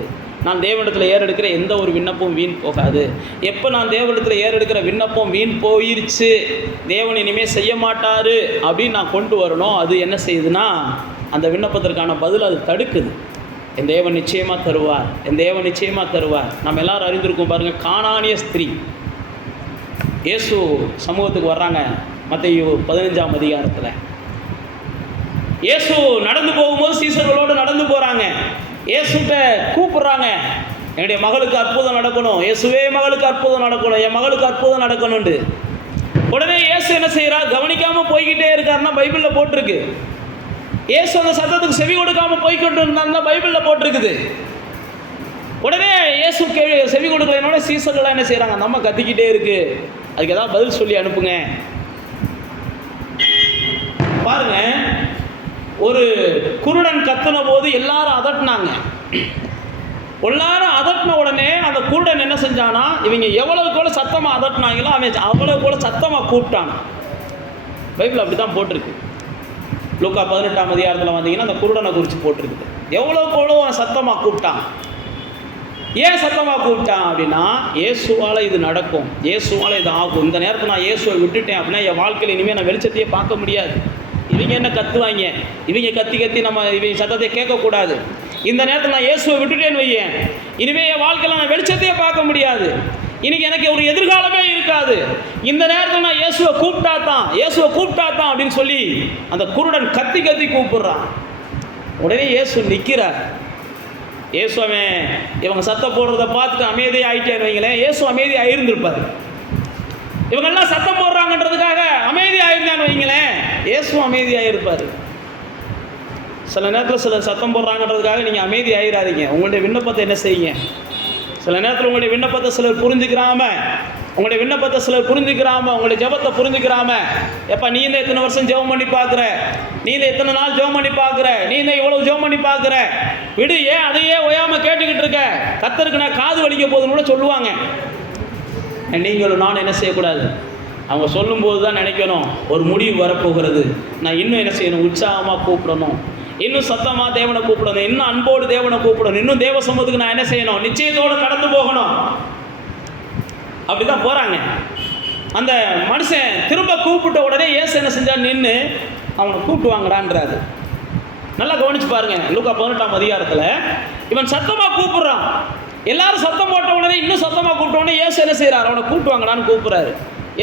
நான் தேவனிடத்தில் ஏறெடுக்கிற எந்த ஒரு விண்ணப்பமும் வீண் போகாது. எப்போ நான் தேவனிடத்தில் ஏறெடுக்கிற விண்ணப்பம் வீண் போயிடுச்சு, தேவன் இனிமேல் செய்ய மாட்டார் அப்படின்னு நான் கொண்டு வரணும், அது என்ன செய்யுதுன்னா அந்த விண்ணப்பத்திற்கான பதில் அது தடுக்குது. என் தேவன் நிச்சயமாக தருவார், என் தேவன் நிச்சயமாக தருவார். நம்ம எல்லோரும் அறிந்திருக்கோம் பாருங்கள், கானானிய ஸ்திரீ இயேசு சமூகத்துக்கு வர்றாங்க. மத்தேயு 15ஆம் அதிகாரத்தில் இயேசு நடந்து போகும்போது சீசர்களோடு நடந்து போகிறாங்க. இயேசுகிட்ட கூப்பிட்றாங்க, என்னுடைய மகளுக்கு அற்புதம் நடக்கணும், இயேசுவே மகளுக்கு அற்புதம் நடக்கணும், என் மகளுக்கு அற்புதம் நடக்கணும்ண்டு. உடனே இயேசு என்ன செய்கிறார், கவனிக்காமல் போய்கிட்டே இருக்காருன்னா பைபிளில் போட்டிருக்கு. இயேசு அந்த சத்தத்துக்கு செவி கொடுக்காமல் போய்கிட்டு இருந்தாங்கன்னா பைபிளில் போட்டிருக்குது. உடனே இயேசு செவி கொடுக்கலனோட சீசர்கள்லாம் என்ன செய்கிறாங்க, நம்ம கத்திக்கிட்டே இருக்கு, அதுக்கு ஏதாவது பதில் சொல்லி அனுப்புங்க. பாருங்க, ஒரு குருடன் கத்துன போது எல்லாரும் அதட்டினாங்க. எல்லாரும் அதட்டின உடனே அந்த குருடன் என்ன செஞ்சானா, இவங்க எவ்வளவுக்கு எவ்வளோ சத்தமாக அதட்டினாங்களோ அவன் அவ்வளவுக்கு எவ்வளோ சத்தமாக கூப்பிட்டான். பைபிள் அப்படி தான் போட்டிருக்கு. லூக்கா 18ஆம் அதிகாரத்தில் வந்தீங்கன்னா அந்த குருடனை குறித்து போட்டிருக்குது. எவ்வளோக்கு எவ்வளோ அவன் சத்தமாக கூப்பிட்டான். ஏன் சத்தமாக கூப்பிட்டான் அப்படின்னா, இயேசுவால் இது நடக்கும், இயேசுவால் இது ஆகும். இந்த நேரத்தில் நான் இயேசுவை விட்டுட்டேன் அப்படின்னா என் வாழ்க்கையில் இனிமேல் நான் வெளிச்சத்தையே பார்க்க முடியாது. இவங்க என்ன கத்துவாங்க, இவங்க கத்தி நம்ம இவங்க சத்தத்தை கேட்கக்கூடாது. இந்த நேரத்தில் நான் இயேசுவை விட்டுட்டேன்னு வையேன், இனிமேல் என் வாழ்க்கையில் நான் வெளிச்சத்தையே பார்க்க முடியாது. இன்னைக்கு எனக்கு ஒரு எதிர்காலமே இருக்காது. இந்த நேரத்தில் நான் இயேசுவை கூப்பிட்டா தான் அப்படின்னு சொல்லி அந்த குருடன் கத்தி கூப்பிடுறான். உடனே இயேசு நிற்கிறார். இயேசுவே இவங்க சத்தம் போடுறத பார்த்துட்டு அமைதியாக ஆகிட்டேன்னு வைங்களேன், இயேசு அமைதியாக இருந்திருப்பார். இவங்கெல்லாம் சத்தம் போடுறாங்கன்றதுக்காக அமைதியாக இருந்தான்னு வைங்களேன், இயேசு அமைதியாக இருப்பார். சில நேரத்தில் சிலர் சத்தம் போடுறாங்கன்றதுக்காக நீங்கள் அமைதி ஆகிடாதீங்க. உங்களுடைய விண்ணப்பத்தை என்ன செய்யுங்க. சில நேரத்தில் உங்களுடைய விண்ணப்பத்தை சிலர் புரிஞ்சுக்கிறாம, உங்களுடைய ஜெபத்தை புரிஞ்சுக்கிறாம, எப்போ நீ இந்த எத்தனை வருஷம் ஜெபம் பண்ணி பார்க்குற, நீ இந்த எத்தனை நாள் ஜெபம் பண்ணி பார்க்குற, நீ இந்த இவ்வளோ ஜெபம் பண்ணி பார்க்குற, விடு, ஏன் அதையே ஓயாமல் கேட்டுக்கிட்டு இருக்க, கர்த்தருக்கு நான் காது வலிக்க போதுன்னு கூட சொல்லுவாங்க. நீங்களும் நான் என்ன செய்யக்கூடாது, அவங்க சொல்லும்போது தான் நினைக்கணும் ஒரு முடிவு வரப்போகிறது, நான் இன்னும் என்ன செய்யணும், உற்சாகமாக கூப்பிடணும், இன்னும் சத்தமாக தேவனை கூப்பிடணும், இன்னும் அன்போடு தேவனை கூப்பிடணும், இன்னும் தேவ சமூகத்துக்கு நான் என்ன செய்யணும், நிச்சயத்தோடு கடந்து போகணும். அப்படிதான் போகிறாங்க. அந்த மனுஷன் திரும்ப கூப்பிட்ட உடனே இயேசு என்ன செஞ்சார், நின்று அவனை கூப்பிட்டுவாங்கடான்றாரு. நல்லா கவனிச்சு பாருங்க. லூக்கா 18ஆம் அதிகாரத்தில் இவன் சத்தமாக கூப்பிட்றான். எல்லாரும் சத்தம் போட்ட உடனே இன்னும் சத்தமாக கூப்பிட்ட உடனே இயேசு என்ன செய்கிறார், அவனை கூப்பிட்டுவாங்கடான்னு கூப்பிட்றாரு.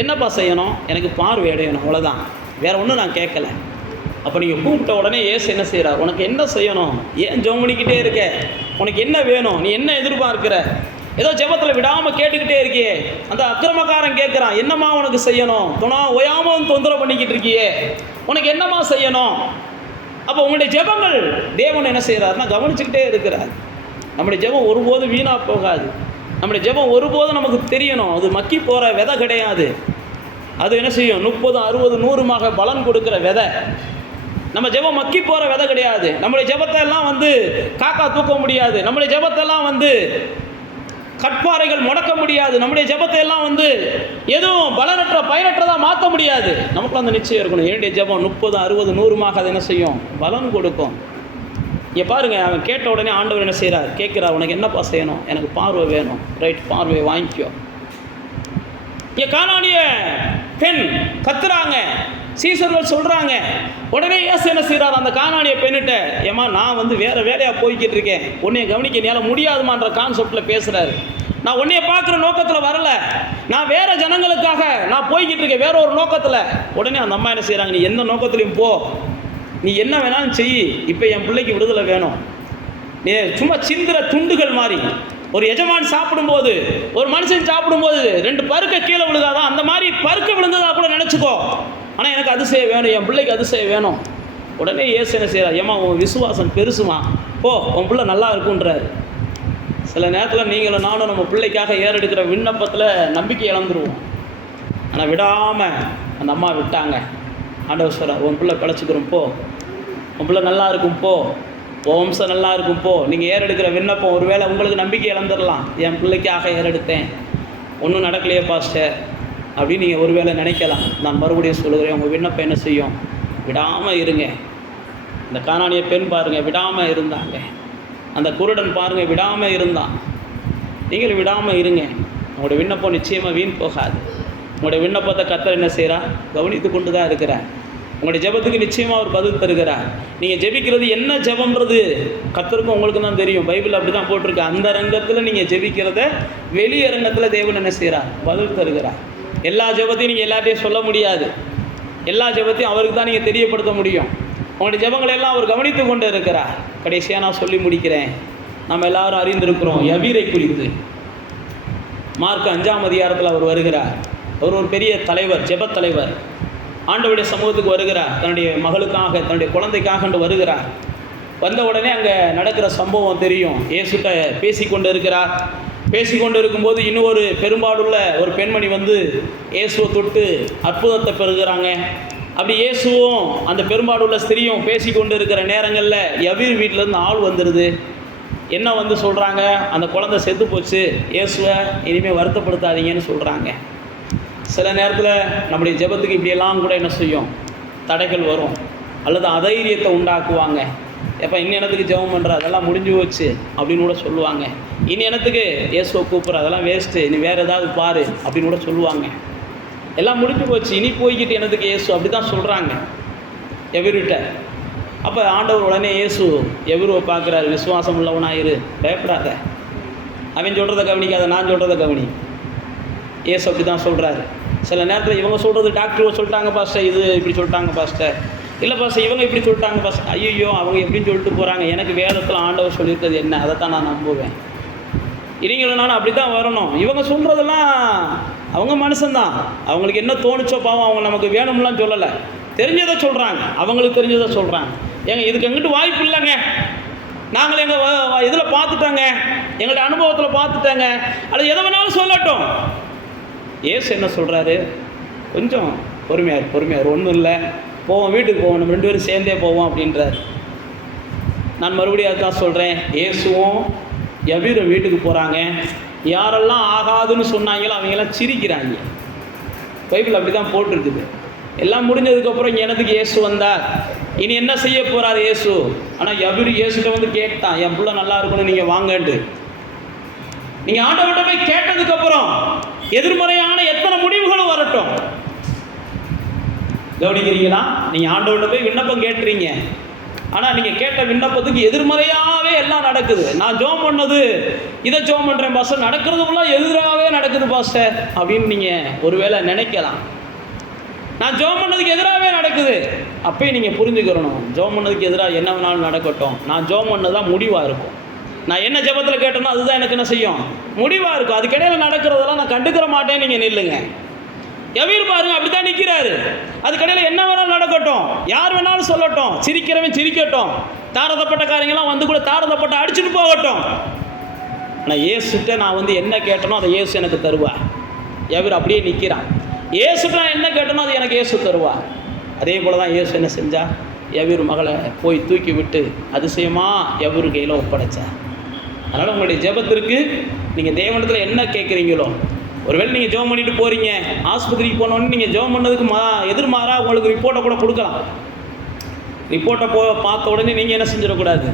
என்னப்பா செய்யணும், எனக்கு பார்வை அடையணும், அவ்வளோதான், வேற ஒன்றும் நான் கேட்கல. அப்போ நீங்கள் கூப்பிட்ட உடனே இயேசு என்ன செய்கிறார், உனக்கு என்ன செய்யணும், ஏன் ஜெபம் பண்ணிக்கிட்டே இருக்க, உனக்கு என்ன வேணும், நீ என்ன எதிர்பார்க்கிற, ஏதோ ஜெபத்தில் விடாமல் கேட்டுக்கிட்டே இருக்கியே. அந்த அக்கிரமக்காரன் கேட்குறான், என்னம்மா உனக்கு செய்யணும், ஓயாமல் தொந்தரவு பண்ணிக்கிட்டு இருக்கியே, உனக்கு என்னம்மா செய்யணும். அப்போ உங்களுடைய ஜெபங்கள் தேவன் என்ன செய்கிறாருன்னா கவனிச்சுக்கிட்டே இருக்கிறார். நம்முடைய ஜெபம் ஒருபோதும் வீணாக போகாது. நம்முடைய ஜெபம் ஒருபோதும் நமக்கு தெரியணும், அது மக்கி போகிற விதை கிடையாது. அது என்ன செய்யும், 30, 60, 100மாக பலன் கொடுக்குற விதை. நம்ம ஜெபம் மக்கி போகிற விதை கிடையாது. நம்முடைய ஜெபத்தை எல்லாம் வந்து காக்கா தூக்க முடியாது. நம்முடைய ஜெபத்தெல்லாம் வந்து கட்பாறைகள் முடக்க முடியாது. நம்முடைய ஜெபத்தை எல்லாம் வந்து எதுவும் பலனற்ற பயனற்றதாக மாற்ற முடியாது. நமக்குள்ள அந்த நிச்சயம் இருக்கணும். என்னுடைய ஜெபம் 30, 60, 100மாக அது என்ன செய்யும், பலன் கொடுக்கும். இங்கே பாருங்க, அவன் கேட்ட உடனே ஆண்டவர் என்ன செய்கிறார், கேட்குறார், உனக்கு என்னப்பா செய்யணும், எனக்கு பார்வை வேணும், ரைட், பார்வை வாங்கிக்கோ. இங்கே கானானிய பெண் கத்துறாங்க, சீசர்கள் சொல்கிறாங்க. உடனே இயேசு என்ன செய்கிறார், அந்த கானானிய பெண்ணிட்ட, ஏமா நான் வந்து வேறு வேலையாக போய்கிட்டு இருக்கேன், உன்னைய கவனிக்க என்னால் முடியாதுமான்ற கான்செப்டில் பேசுகிறாரு. நான் உன்னைய பார்க்குற நோக்கத்தில் வரல, நான் வேறு ஜனங்களுக்காக நான் போய்கிட்டு இருக்கேன், வேற ஒரு நோக்கத்தில். உடனே அந்த அம்மா என்ன செய்கிறாங்க, நீ எந்த நோக்கத்துலையும் போ, நீ என்ன வேணாலும் செய், இப்போ என் பிள்ளைக்கு விடுதலை வேணும். நீ சும்மா சிந்திர துண்டுகள் மாதிரி, ஒரு எஜமான் சாப்பிடும்போது, ஒரு மனுஷன் சாப்பிடும்போது 2 பருக்க கீழே விழுகாதான், அந்த மாதிரி பருக்க விழுந்ததா கூட நினச்சிக்கோ, ஆனால் எனக்கு அதிசயம் வேணும், என் பிள்ளைக்கு அதிசயம் வேணும். உடனே இயேசு என்ன செய்கிறார், ஏமா உன் விசுவாசம் பெருசுமா, போ, உன் பிள்ளை நல்லா இருக்குன்றார். சில நேரத்தில் நீங்களும் நானும் நம்ம பிள்ளைக்காக ஏறெடுக்கிற விண்ணப்பத்தில் நம்பிக்கை இழந்துருவோம். ஆனால் விடாமல் அந்த அம்மா விட்டாங்க. ஆண்டவர் சொல்கிறார், உன் பிள்ளை பிழைச்சிக்கிறோம் போ, உன் பிள்ளை நல்லா இருக்கும் போ, உன் வம்சம் நல்லா இருக்கும் போ. நீங்கள் ஏறெடுக்கிற விண்ணப்பம் ஒருவேளை உங்களுக்கு நம்பிக்கை இழந்துடலாம், என் பிள்ளைக்காக ஏறெடுத்தேன் ஒன்றும் நடக்கலையே பாஸ்டர் அப்படின்னு நீங்கள் ஒருவேளை நினைக்கலாம். நான் மறுபடியும் சொல்லுகிறேன், உங்கள் விண்ணப்பம் என்ன செய்யும்? விடாமல் இருங்க. இந்த கானானிய பெண் பாருங்கள், விடாமல் இருந்தாங்க. அந்த குருடன் பாருங்கள், விடாமல் இருந்தான். நீங்கள் விடாமல் இருங்க. உங்களுடைய விண்ணப்பம் நிச்சயமாக வீண் போகாது. உங்களுடைய விண்ணப்பத்தை கர்த்தர் என்ன செய்கிறார்? கவனித்து கொண்டு தான் இருக்கிறார். உங்களுடைய ஜெபத்துக்கு நிச்சயமாக அவர் பதில் தருகிறார். நீங்கள் ஜெபிக்கிறது என்ன ஜெபம்ன்றது கர்த்தருக்கும் உங்களுக்கு தான் தெரியும். பைபிள் அப்படி தான் போட்டிருக்கு. அந்த ரங்கத்தில் நீங்கள் ஜெபிக்கிறத வெளியரங்கத்தில் தேவன் என்ன செய்கிறார்? பதில் தருகிறார். எல்லா ஜெபத்தையும் நீங்கள் எல்லாத்தையும் சொல்ல முடியாது. எல்லா ஜெபத்தையும் அவருக்கு தான் நீங்கள் தெரியப்படுத்த முடியும். உங்களுடைய ஜெபங்களை எல்லாம் அவர் கவனித்து கொண்டு இருக்கிறார். கடைசியாக நான் சொல்லி முடிக்கிறேன். நம்ம எல்லாரும் அறிந்திருக்கிறோம் யவீரை குறித்து. மார்க் 5ஆம் அதிகாரத்தில் அவர் வருகிறார். அவர் ஒரு பெரிய தலைவர், ஜெபத் தலைவர். ஆண்டவருடைய சமூகத்துக்கு வருகிறார். தன்னுடைய மகளுக்காக, தன்னுடைய குழந்தைக்காக வருகிறார். வந்த உடனே அங்கே நடக்கிற சம்பவம் தெரியும். இயேசுட்ட பேசிக்கொண்டு இருக்கிறார். பேசிக்கொண்டு இருக்கும்போது இன்னொரு பெரும்பாடுள்ள ஒரு பெண்மணி வந்து இயேசுவை தொட்டு அற்புதத்தை பெறுகிறாங்க. அப்படி இயேசுவும் அந்த பெரும்பாடுள்ள ஸ்திரியும் பேசிக்கொண்டு இருக்கிற நேரங்களில் யவீர் வீட்டிலேருந்து ஆள் வந்துடுது. என்ன வந்து சொல்கிறாங்க? அந்த குழந்தை செத்து போச்சு, இயேசுவை இனிமேல் வருத்தப்படுத்தாதீங்கன்னு சொல்கிறாங்க. சில நேரத்தில் நம்முடைய ஜெபத்துக்கு இப்படியெல்லாம் கூட என்ன செய்யும்? தடைகள் வரும், அல்லது அதைரியத்தை உண்டாக்குவாங்க. எப்போ இன்னும் எனத்துக்கு ஜெபம் பண்ணுற, அதெல்லாம் முடிஞ்சு போச்சு அப்படின்னு கூட சொல்லுவாங்க. இனி எனத்துக்கு இயேசுவை கூப்பிட்ற, அதெல்லாம் வேஸ்ட்டு, இனி வேறு ஏதாவது பாரு அப்படின்னு கூட சொல்லுவாங்க. எல்லாம் முடிஞ்சு போச்சு, இனி போய்கிட்டு எனத்துக்கு இயேசு அப்படி தான் சொல்கிறாங்க எவர்கிட்ட. அப்போ ஆண்டவர் உடனே இயேசு எவருவை பார்க்குறாரு, விசுவாசம் உள்ளவனாயிரு, பயப்படாத, அவன் சொல்கிறத கவனிக்காத, நான் சொல்கிறத கவனி. இயேசு அப்படி தான் சொல்கிறாரு. சில நேரத்தில் இவங்க சொல்கிறது டாக்டர் சொல்லிட்டாங்க பாஸ்டர், இது இப்படி சொல்லிட்டாங்க பாஸ்டர், இல்லை பாஸ்டர் இவங்க இப்படி சொல்லிட்டாங்க பாஸ்டர். ஐயோ அவங்க எப்படின்னு சொல்லிட்டு போகிறாங்க, எனக்கு வேதத்தில் ஆண்டவர் சொல்லியிருக்கிறது என்ன, அதை தான் நான் நம்புவேன். இவங்களும் அப்படி தான் வரணும். இவங்க சொல்கிறதெல்லாம் அவங்க மனுஷன்தான், அவங்களுக்கு என்ன தோணுச்சோ பாவம், அவங்க நமக்கு வேணும்லாம் சொல்லலை, தெரிஞ்சதை சொல்கிறாங்க, அவங்களுக்கு தெரிஞ்சதை சொல்கிறாங்க. ஏங்க இதுக்கு எங்கிட்ட வாய்ப்பு இல்லைங்க, நாங்கள் எங்கள் இதில் பார்த்துட்டோங்க, எங்களுடைய அனுபவத்தில் பார்த்துட்டேங்க, அது எதை வேணாலும் சொல்லட்டும். ஏசு என்ன சொல்கிறாரு? கொஞ்சம் பொறுமையார் ஒன்றும் இல்லை, போவோம், வீட்டுக்கு போவோம், நம்ம 2 பேரும் சேர்ந்தே போவோம் அப்படின்றார். நான் மறுபடியும் அதுதான் சொல்கிறேன். இயேசுவும் யவீரும் வீட்டுக்கு போகிறாங்க. யாரெல்லாம் ஆகாதுன்னு சொன்னாங்களோ அவங்கெல்லாம் சிரிக்கிறாங்க. பைபிள் அப்படி தான் போட்டிருக்குது. எல்லாம் முடிஞ்சதுக்கப்புறம் இங்கே எனத்துக்கு இயேசு வந்தார், இனி என்ன செய்ய போகிறார் இயேசு? ஆனால் யவீர் இயேசுகிட்ட வந்து கேட்டான், என் பிள்ளை நல்லா இருக்கணும், நீங்கள் வாங்கன்ட்டு. நீங்கள் ஆண்டவர்கிட்ட போய் கேட்டதுக்கப்புறம் எதிர்மறையான எத்தனை முடிவுகளும் வரட்டும். கவனிக்கிறீங்களா? நீங்கள் ஆண்டவர்கிட்ட போய் விண்ணப்பம் கேட்டுறீங்க, ஆனால் நீங்கள் கேட்ட விண்ணப்பத்துக்கு எதிர்மறையாகவே எல்லாம் நடக்குது. நான் ஜோம் பண்ணது இதை ஜோம் பண்ணுறேன் பாஸ்டர், நடக்கிறதுக்குலாம் எதிராகவே நடக்குது பாஸ்டர் அப்படின்னு நீங்கள் ஒருவேளை நினைக்கலாம். நான் ஜோம் பண்ணதுக்கு எதிராகவே நடக்குது. அப்பயும் நீங்கள் புரிஞ்சுக்கிறணும், ஜோம் பண்ணதுக்கு எதிராக என்ன வேணாலும் நடக்கட்டும், நான் ஜோம் பண்ணது தான் முடிவாக இருக்கும். நான் என்ன ஜெபத்தில் கேட்டேனோ அதுதான் எனக்கு என்ன செய்யும்? முடிவாக இருக்கும். அதுக்கிடையில் நடக்கிறதெல்லாம் நான் கண்டுக்கிற மாட்டேன்னு நீங்கள் நில்லுங்க. யவீர் பாருங்க அப்படி தான் நிற்கிறாரு. அதுக்கடையில் என்ன வேணாலும் நடக்கட்டும், யார் வேணாலும் சொல்லட்டும், சிரிக்கிறவன் சிரிக்கட்டும், தாரதப்பட்ட காரியங்கள்லாம் வந்து கூட தாரதப்பட்ட அடிச்சுட்டு போகட்டும். ஆனால் இயேசுகிட்ட நான் வந்து என்ன கேட்டனோ அதை இயேசு எனக்கு தருவார். யவீர் அப்படியே நிற்கிறான். இயேசுக்கு நான் என்ன கேட்டனோ அது எனக்கு இயேசு தருவார். அதே போல் தான் இயேசு என்ன செஞ்சா? யவீர் மகளை போய் தூக்கி விட்டு அதிசயமாக யவீர் கையில் ஒப்படைச்சார். அதனால் உங்களுடைய ஜெபத்திற்கு நீங்கள் தேவனிடத்தில் என்ன கேட்குறீங்களோ, ஒருவேளை நீங்கள் ஜெபம் பண்ணிட்டு போகிறீங்க, ஆஸ்பத்திரிக்கு போனோன்னு நீங்கள் ஜெபம் பண்ணதுக்கு எதிர்மாறாக உங்களுக்கு ரிப்போர்ட்டை கூட கொடுக்கலாம். ரிப்போர்ட்டை பார்த்த உடனே நீங்கள் என்ன செஞ்சிடக்கூடாது,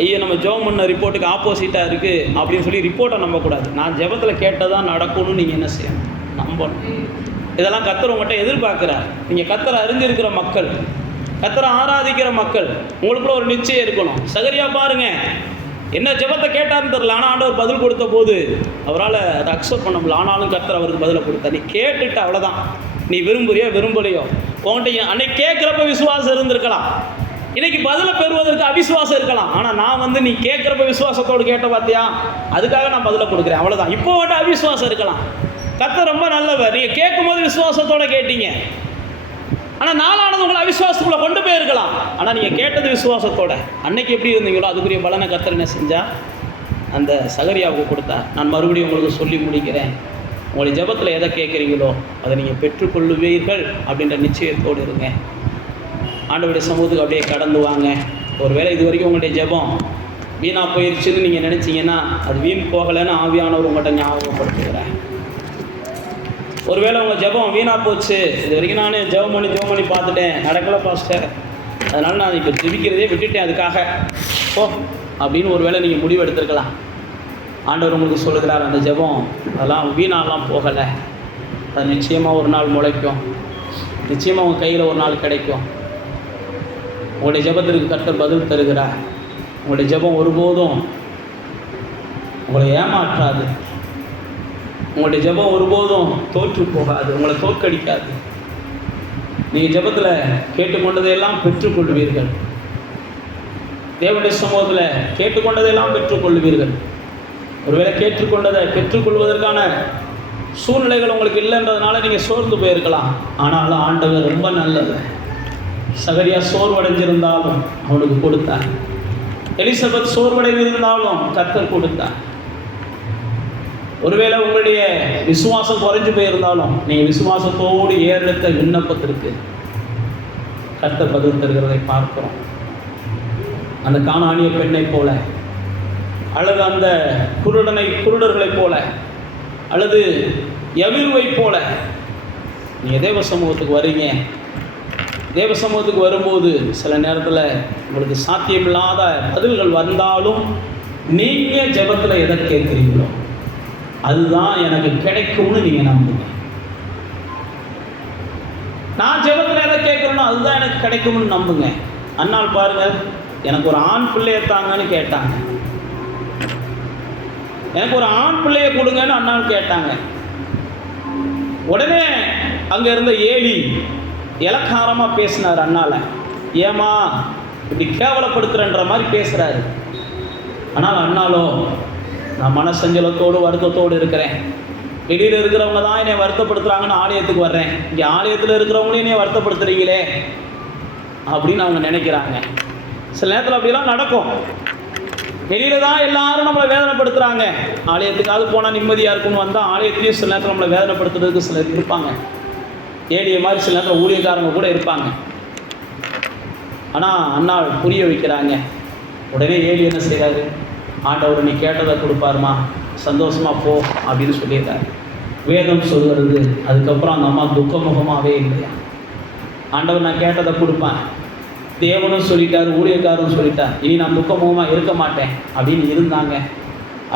ஐயோ நம்ம ஜெபம் பண்ண ரிப்போர்ட்டுக்கு ஆப்போசிட்டாக இருக்குது அப்படின்னு சொல்லி ரிப்போர்ட்டை நம்பக்கூடாது. நான் ஜெபத்தில் கேட்டதான் நடக்கும்னு நீங்கள் என்ன செய்யணும்? நம்பணும். இதெல்லாம் கர்த்தர் உங்கள்கிட்ட எதிர்பார்க்குறார். நீங்கள் கர்த்தரை அறிஞ்சிருக்கிற மக்கள், கர்த்தரை ஆராதிக்கிற மக்கள், உங்களுக்குள்ள ஒரு நிச்சயம் இருக்கணும். சகரியா பாருங்க, என்ன ஜெபத்தை கேட்டார்னு தெரியல, ஆனால் ஆண்டவர் பதில் கொடுத்த போது அவரால் அதை அக்செப்ட் பண்ண முடியல. ஆனாலும் கர்த்தர் அவருக்கு பதிலை கொடுத்தா. நீ கேட்டுட்டு அவ்வளோதான், நீ விரும்புறியோ விரும்பலையோ, உங்கள்கிட்ட அன்னைக்கு கேட்குறப்ப விசுவாசம் இருந்திருக்கலாம், இன்னைக்கு பதிலை பெறுவதற்கு அவிசுவாசம் இருக்கலாம். ஆனால் நான் வந்து நீ கேட்குறப்ப விசுவாசத்தோடு கேட்ட பார்த்தியா, அதுக்காக நான் பதிலை கொடுக்குறேன், அவ்வளோதான். இப்போ வந்து அவிசுவாசம் இருக்கலாம். கர்த்தர் ரொம்ப நல்லவர், நீங்கள் கேட்கும் போது விசுவாசத்தோடு கேட்டீங்க, ஆனால் நாளானது உங்களை அவிசுவாசத்துக்குள்ளே கொண்டு போயிருக்கலாம். ஆனால் நீங்கள் கேட்டது விசுவாசத்தோட, அன்னைக்கு எப்படி இருந்தீங்களோ அதுக்குரிய பலனை கர்த்தர் என்ன செஞ்சால் அந்த சகரியாவுக்கு கொடுத்தா. நான் மறுபடியும் உங்களுக்கு சொல்லி முடிக்கிறேன். உங்களுடைய ஜெபத்தில் எதை கேட்குறீங்களோ அதை நீங்கள் பெற்றுக்கொள்ளுவீர்கள் அப்படின்ற நிச்சயத்தோடு இருங்க. ஆண்டவருடைய சமூகத்துக்கு அப்படியே கடந்து வாங்க. ஒருவேளை இது வரைக்கும் உங்களுடைய ஜெபம் வீணாக போயிடுச்சுன்னு நீங்கள் நினச்சிங்கன்னா அது வீண் போகலைன்னு ஆவியானவர் உங்கள்கிட்ட ஞாபகப்படுத்துகிறேன். ஒருவேளை உங்கள் ஜெபம் வீணாக போச்சு, இது வரைக்கும் நான் ஜெபம் பண்ணி பார்த்துட்டேன், நடக்கலை பாஸ்டர், அதனால் நான் இப்போ ஜெபிக்கிறதே விட்டுட்டேன், அதுக்காக ஓ அப்படின்னு ஒரு வேளை நீங்கள் முடிவு எடுத்துருக்கலாம். ஆண்டவர் உங்களுக்கு சொல்லுகிறார், அந்த ஜெபம் அதெல்லாம் வீணாலாம் போகலை, அது நிச்சயமாக ஒரு நாள் முளைக்கும், நிச்சயமாக உங்கள் கையில் ஒரு நாள் கிடைக்கும். உங்களுடைய ஜெபத்திற்கு கர்த்தர் பதில் தருகிறார். உங்களுடைய ஜெபம் ஒருபோதும் உங்களை ஏமாற்றாது. உங்களுடைய ஜெபம் ஒருபோதும் தோற்று போகாது, உங்களை தோற்கடிக்காது. நீங்கள் ஜெபத்தில் கேட்டுக்கொண்டதையெல்லாம் பெற்றுக்கொள்வீர்கள். தேவனுடைய சமூகத்தில் கேட்டுக்கொண்டதையெல்லாம் பெற்றுக்கொள்வீர்கள். ஒருவேளை பெற்றுக்கொள்வதற்கான சூழ்நிலைகள் உங்களுக்கு இல்லைன்றதுனால நீங்கள் சோர்ந்து போயிருக்கலாம். ஆனாலும் ஆண்டவர் ரொம்ப நல்லது. சகரியா சோர்வடைஞ்சிருந்தாலும் அவனுக்கு கொடுத்தார். எலிசபெத் சோர்வடைந்திருந்தாலும் கர்த்தர் கொடுத்தார். ஒருவேளை உங்களுடைய விசுவாசம் குறைஞ்சு போயிருந்தாலும் நீங்கள் விசுவாசத்தோடு ஏறெடுத்த விண்ணப்பத்திற்கு கர்த்தர் பதில் தருகிறதை பார்க்கிறோம். அந்த கானானிய பெண்ணை போல, அல்லது அந்த குருடர்களைப் போல, அல்லது யவிருவை போல நீங்கள் தேவ சமூகத்துக்கு வரீங்க. தேவ சமூகத்துக்கு வரும்போது சில நேரத்தில் உங்களுக்கு சாத்தியமில்லாத பதில்கள் வந்தாலும் நீங்கள் ஜெபத்தில் எதை கேட்குறீங்களோ அதுதான் எனக்கு கிடைக்கும்னு நீங்கள் நம்புங்க. நான் ஜெபத்தில் எதை கேட்குறேனோ அதுதான் எனக்கு கிடைக்கும்னு நம்புங்க. அன்னால் பாருங்கள், எனக்கு ஒரு ஆண் பிள்ளையை தாங்கன்னு கேட்டாங்க. எனக்கு ஒரு ஆண் பிள்ளையை கொடுங்கன்னு அண்ணால் கேட்டாங்க. உடனே அங்கே இருந்த ஏலி இலக்காரமாக பேசினார் அண்ணால. ஏமா இப்படி கேவலப்படுத்துறன்ற மாதிரி பேசுகிறாரு. ஆனால் அண்ணாலோ, நான் மனசஞ்சலத்தோடு வருத்தத்தோடு இருக்கிறேன். வெளியில் இருக்கிறவங்க தான் என்னை வருத்தப்படுத்துகிறாங்கன்னு ஆலயத்துக்கு வர்றேன், இங்கே ஆலயத்தில் இருக்கிறவங்களையும் என்னை வருத்தப்படுத்துகிறீங்களே அப்படின்னு அவங்க நினைக்கிறாங்க. சில நேரத்தில் அப்படிலாம் நடக்கும். வெளியில் தான் எல்லாரும் நம்மளை வேதனைப்படுத்துகிறாங்க, ஆலயத்துக்காவது போனால் நிம்மதியாக இருக்கும்னு வந்தால் ஆலயத்துலேயும் சில நேரத்தில் நம்மளை வேதனைப்படுத்துறதுக்கு சிலர் இருப்பாங்க. ஏடிய மாதிரி சில நேரத்தில் ஊழியக்காரங்க கூட இருப்பாங்க. ஆனால் அண்ணாள் புரிய வைக்கிறாங்க. உடனே ஏலி என்ன செய்கிறாரு, ஆண்டவர் நீ கேட்டதை கொடுப்பாருமா, சந்தோஷமாக போ அப்படின்னு சொல்லியிருக்காரு. வேதம் சொல்கிறது. அதுக்கப்புறம் அந்த அம்மா துக்கமுகமாகவே இல்லையா. ஆண்டவர் நான் கேட்டதை கொடுப்பேன், தேவனும் சொல்லிட்டார், ஊழியக்காரரும் சொல்லிட்டார், இனி நான் துக்கமுகமாக இருக்க மாட்டேன் அப்படின்னு இருந்தாங்க.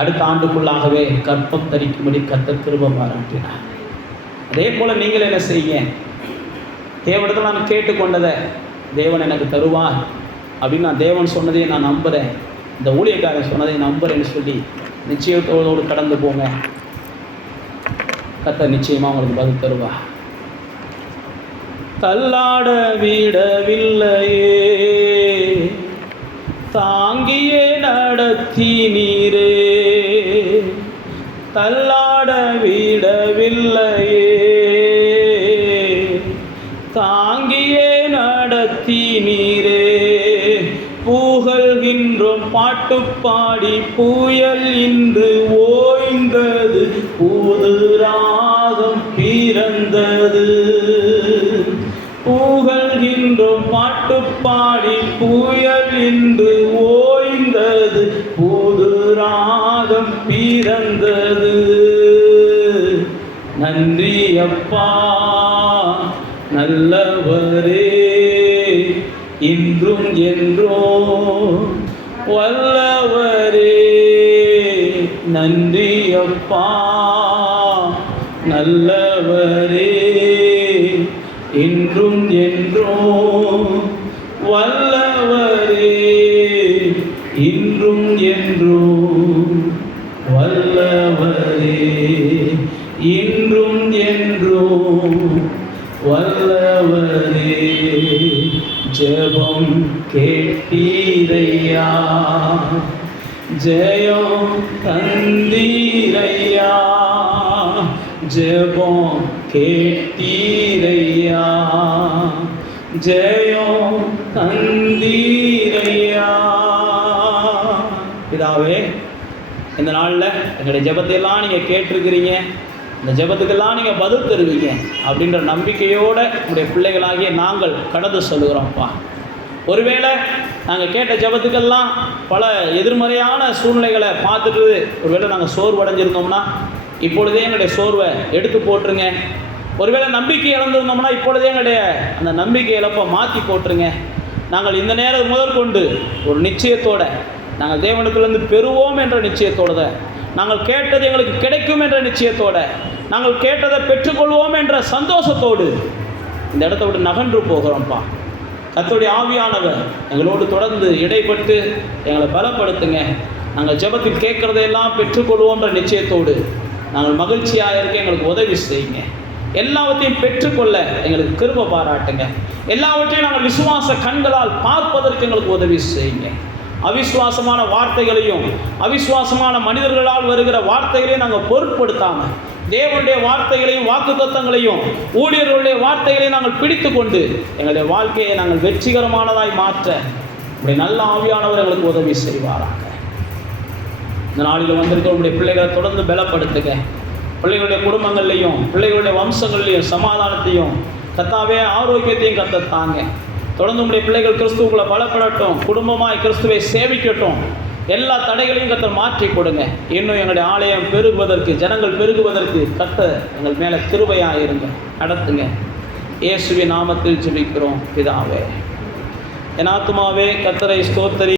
அடுத்த ஆண்டுக்குள்ளாகவே கற்பம் தரிக்கும்படி கர்த்தர் கிருபை பாராட்டினார். அதே போல் நீங்கள் என்ன செய்யுங்க, தேவனிடத்தில் நான் கேட்டுக்கொண்டதை தேவன் எனக்கு தருவார் அப்படின்னு நான் தேவன் சொன்னதையே நான் நம்புகிறேன், இந்த ஊழியக்காரன் சொன்னதை நம்புகிறேன்னு சொல்லி நிச்சயத்தோடு கடந்து போங்க. கர்த்தர் நிச்சயமாக உங்களுக்கு பதில் தருவார். தள்ளாட விடவில்லையே, தாங்கியே நடத்தி நீரே, தள்ளாட விடவில்லையே, தாங்கியே நடத்தி நீரே. புகழ்கின்றோம் பாட்டு பாடி புயல் இன்று ஓய்ந்தது, புது ராகம் பிறந்தது. புகழ்கின்றோம் பாட்டு பாடி புயல் இன்று ஓய்ந்தது, புது ராகம் பிறந்தது. நன்றி அப்பா நல்லவரே, இன்றும் என்றோ வல்லவரே. நன்றி அப்பா நல்லவரே, இன்றும் என்றோ வல்லவரே, இன்றும் என்றோ வல்லவரே, இன்றும் என்றோ வல்லவரே. ஜெபம் கேட்டீரையா, ஜெயம் தந்தீரையா, ஜெபம் கேட்டீரையா, ஜெயம் தந்தீரையா. பிதாவே, இந்த நாளில் எங்களுடைய ஜெபத்தையெல்லாம் நீங்கள் கேட்டிருக்கிறீங்க. இந்த ஜெபத்துக்கெல்லாம் நீங்கள் பதில் தருவீங்க அப்படின்ற நம்பிக்கையோடு உங்களுடைய பிள்ளைகளாகிய நாங்கள் கடந்து சொல்லுகிறோம்ப்பா. ஒருவேளை நாங்கள் கேட்ட ஜெபத்துக்கெல்லாம் பல எதிர்மறையான சூழ்நிலைகளை பார்த்துட்டு ஒருவேளை நாங்கள் சோர்வடைஞ்சிருந்தோம்னா இப்பொழுதே எங்களுடைய சோர்வை எடுத்து போட்டுருங்க. ஒருவேளை நம்பிக்கை இழந்திருந்தோம்னா இப்பொழுதே எங்களுடைய அந்த நம்பிக்கை இழப்பை மாற்றி போட்டுருங்க. நாங்கள் இந்த நேரம் முதற்கொண்டு ஒரு நிச்சயத்தோடு நாங்கள் தேவனுக்குள்ளேருந்து பெறுவோம் என்ற நிச்சயத்தோடு தான், நாங்கள் கேட்டது எங்களுக்கு கிடைக்கும் என்ற நிச்சயத்தோடு, நாங்கள் கேட்டதை பெற்றுக்கொள்வோம் என்ற சந்தோஷத்தோடு இந்த இடத்த விட்டு நகன்று போகிறோம்ப்பா. கர்த்தருடைய ஆவியானவர் எங்களோடு தொடர்ந்து இடைப்பட்டு எங்களை பலப்படுத்துங்க. நாங்கள் ஜெபத்தில் கேட்குறதையெல்லாம் பெற்றுக்கொள்வோன்ற நிச்சயத்தோடு நாங்கள் மகிழ்ச்சியாக இருக்க எங்களுக்கு உதவி செய்யுங்க. எல்லாவற்றையும் பெற்றுக்கொள்ள எங்களுக்கு கிருபை பாராட்டுங்க. எல்லாவற்றையும் நாங்கள் விசுவாச கண்களால் பார்ப்பதற்கு எங்களுக்கு உதவி செய்யுங்க. அவிசுவாசமான வார்த்தைகளையும் அவிசுவாசமான மனிதர்களால் வருகிற வார்த்தைகளையும் நாங்கள் பொருட்படுத்தாமல் தேவனுடைய வார்த்தைகளையும் வாக்குத்தத்தங்களையும் ஊழியர்களுடைய வார்த்தைகளையும் நாங்கள் பிடித்து கொண்டு எங்களுடைய வாழ்க்கையை நாங்கள் வெற்றிகரமானதாய் மாற்ற இப்படி நல்ல ஆவியானவர் எங்களுக்கு உதவி செய்வாராங்க. இந்த நாளில் வந்திருக்கிற உங்களுடைய பிள்ளைகளை தொடர்ந்து பலப்படுத்துங்க. பிள்ளைகளுடைய குடும்பங்கள்லையும் பிள்ளைகளுடைய வம்சங்கள்லையும் சமாதானத்தையும் கர்த்தாவே ஆரோக்கியத்தையும் கர்த்தத்தாங்க. தொடர்ந்து உங்களுடைய பிள்ளைகள் கிறிஸ்துவுக்குள்ள பலப்படட்டும், குடும்பமாய் கிறிஸ்துவை சேவிக்கட்டும். எல்லா தடைகளையும் கர்த்தர் மாற்றி கொடுங்க. இன்னும் எங்களுடைய ஆலயம் பெருகுவதற்கு, ஜனங்கள் பெருகுவதற்கு கர்த்தர் எங்கள் மேலே கிருபையாக இருங்க, நடத்துங்க. இயேசுவின் நாமத்தில் ஜெபிக்கிறோம் பிதாவே. என் ஆத்துமாவே கர்த்தரை ஸ்தோத்திரி.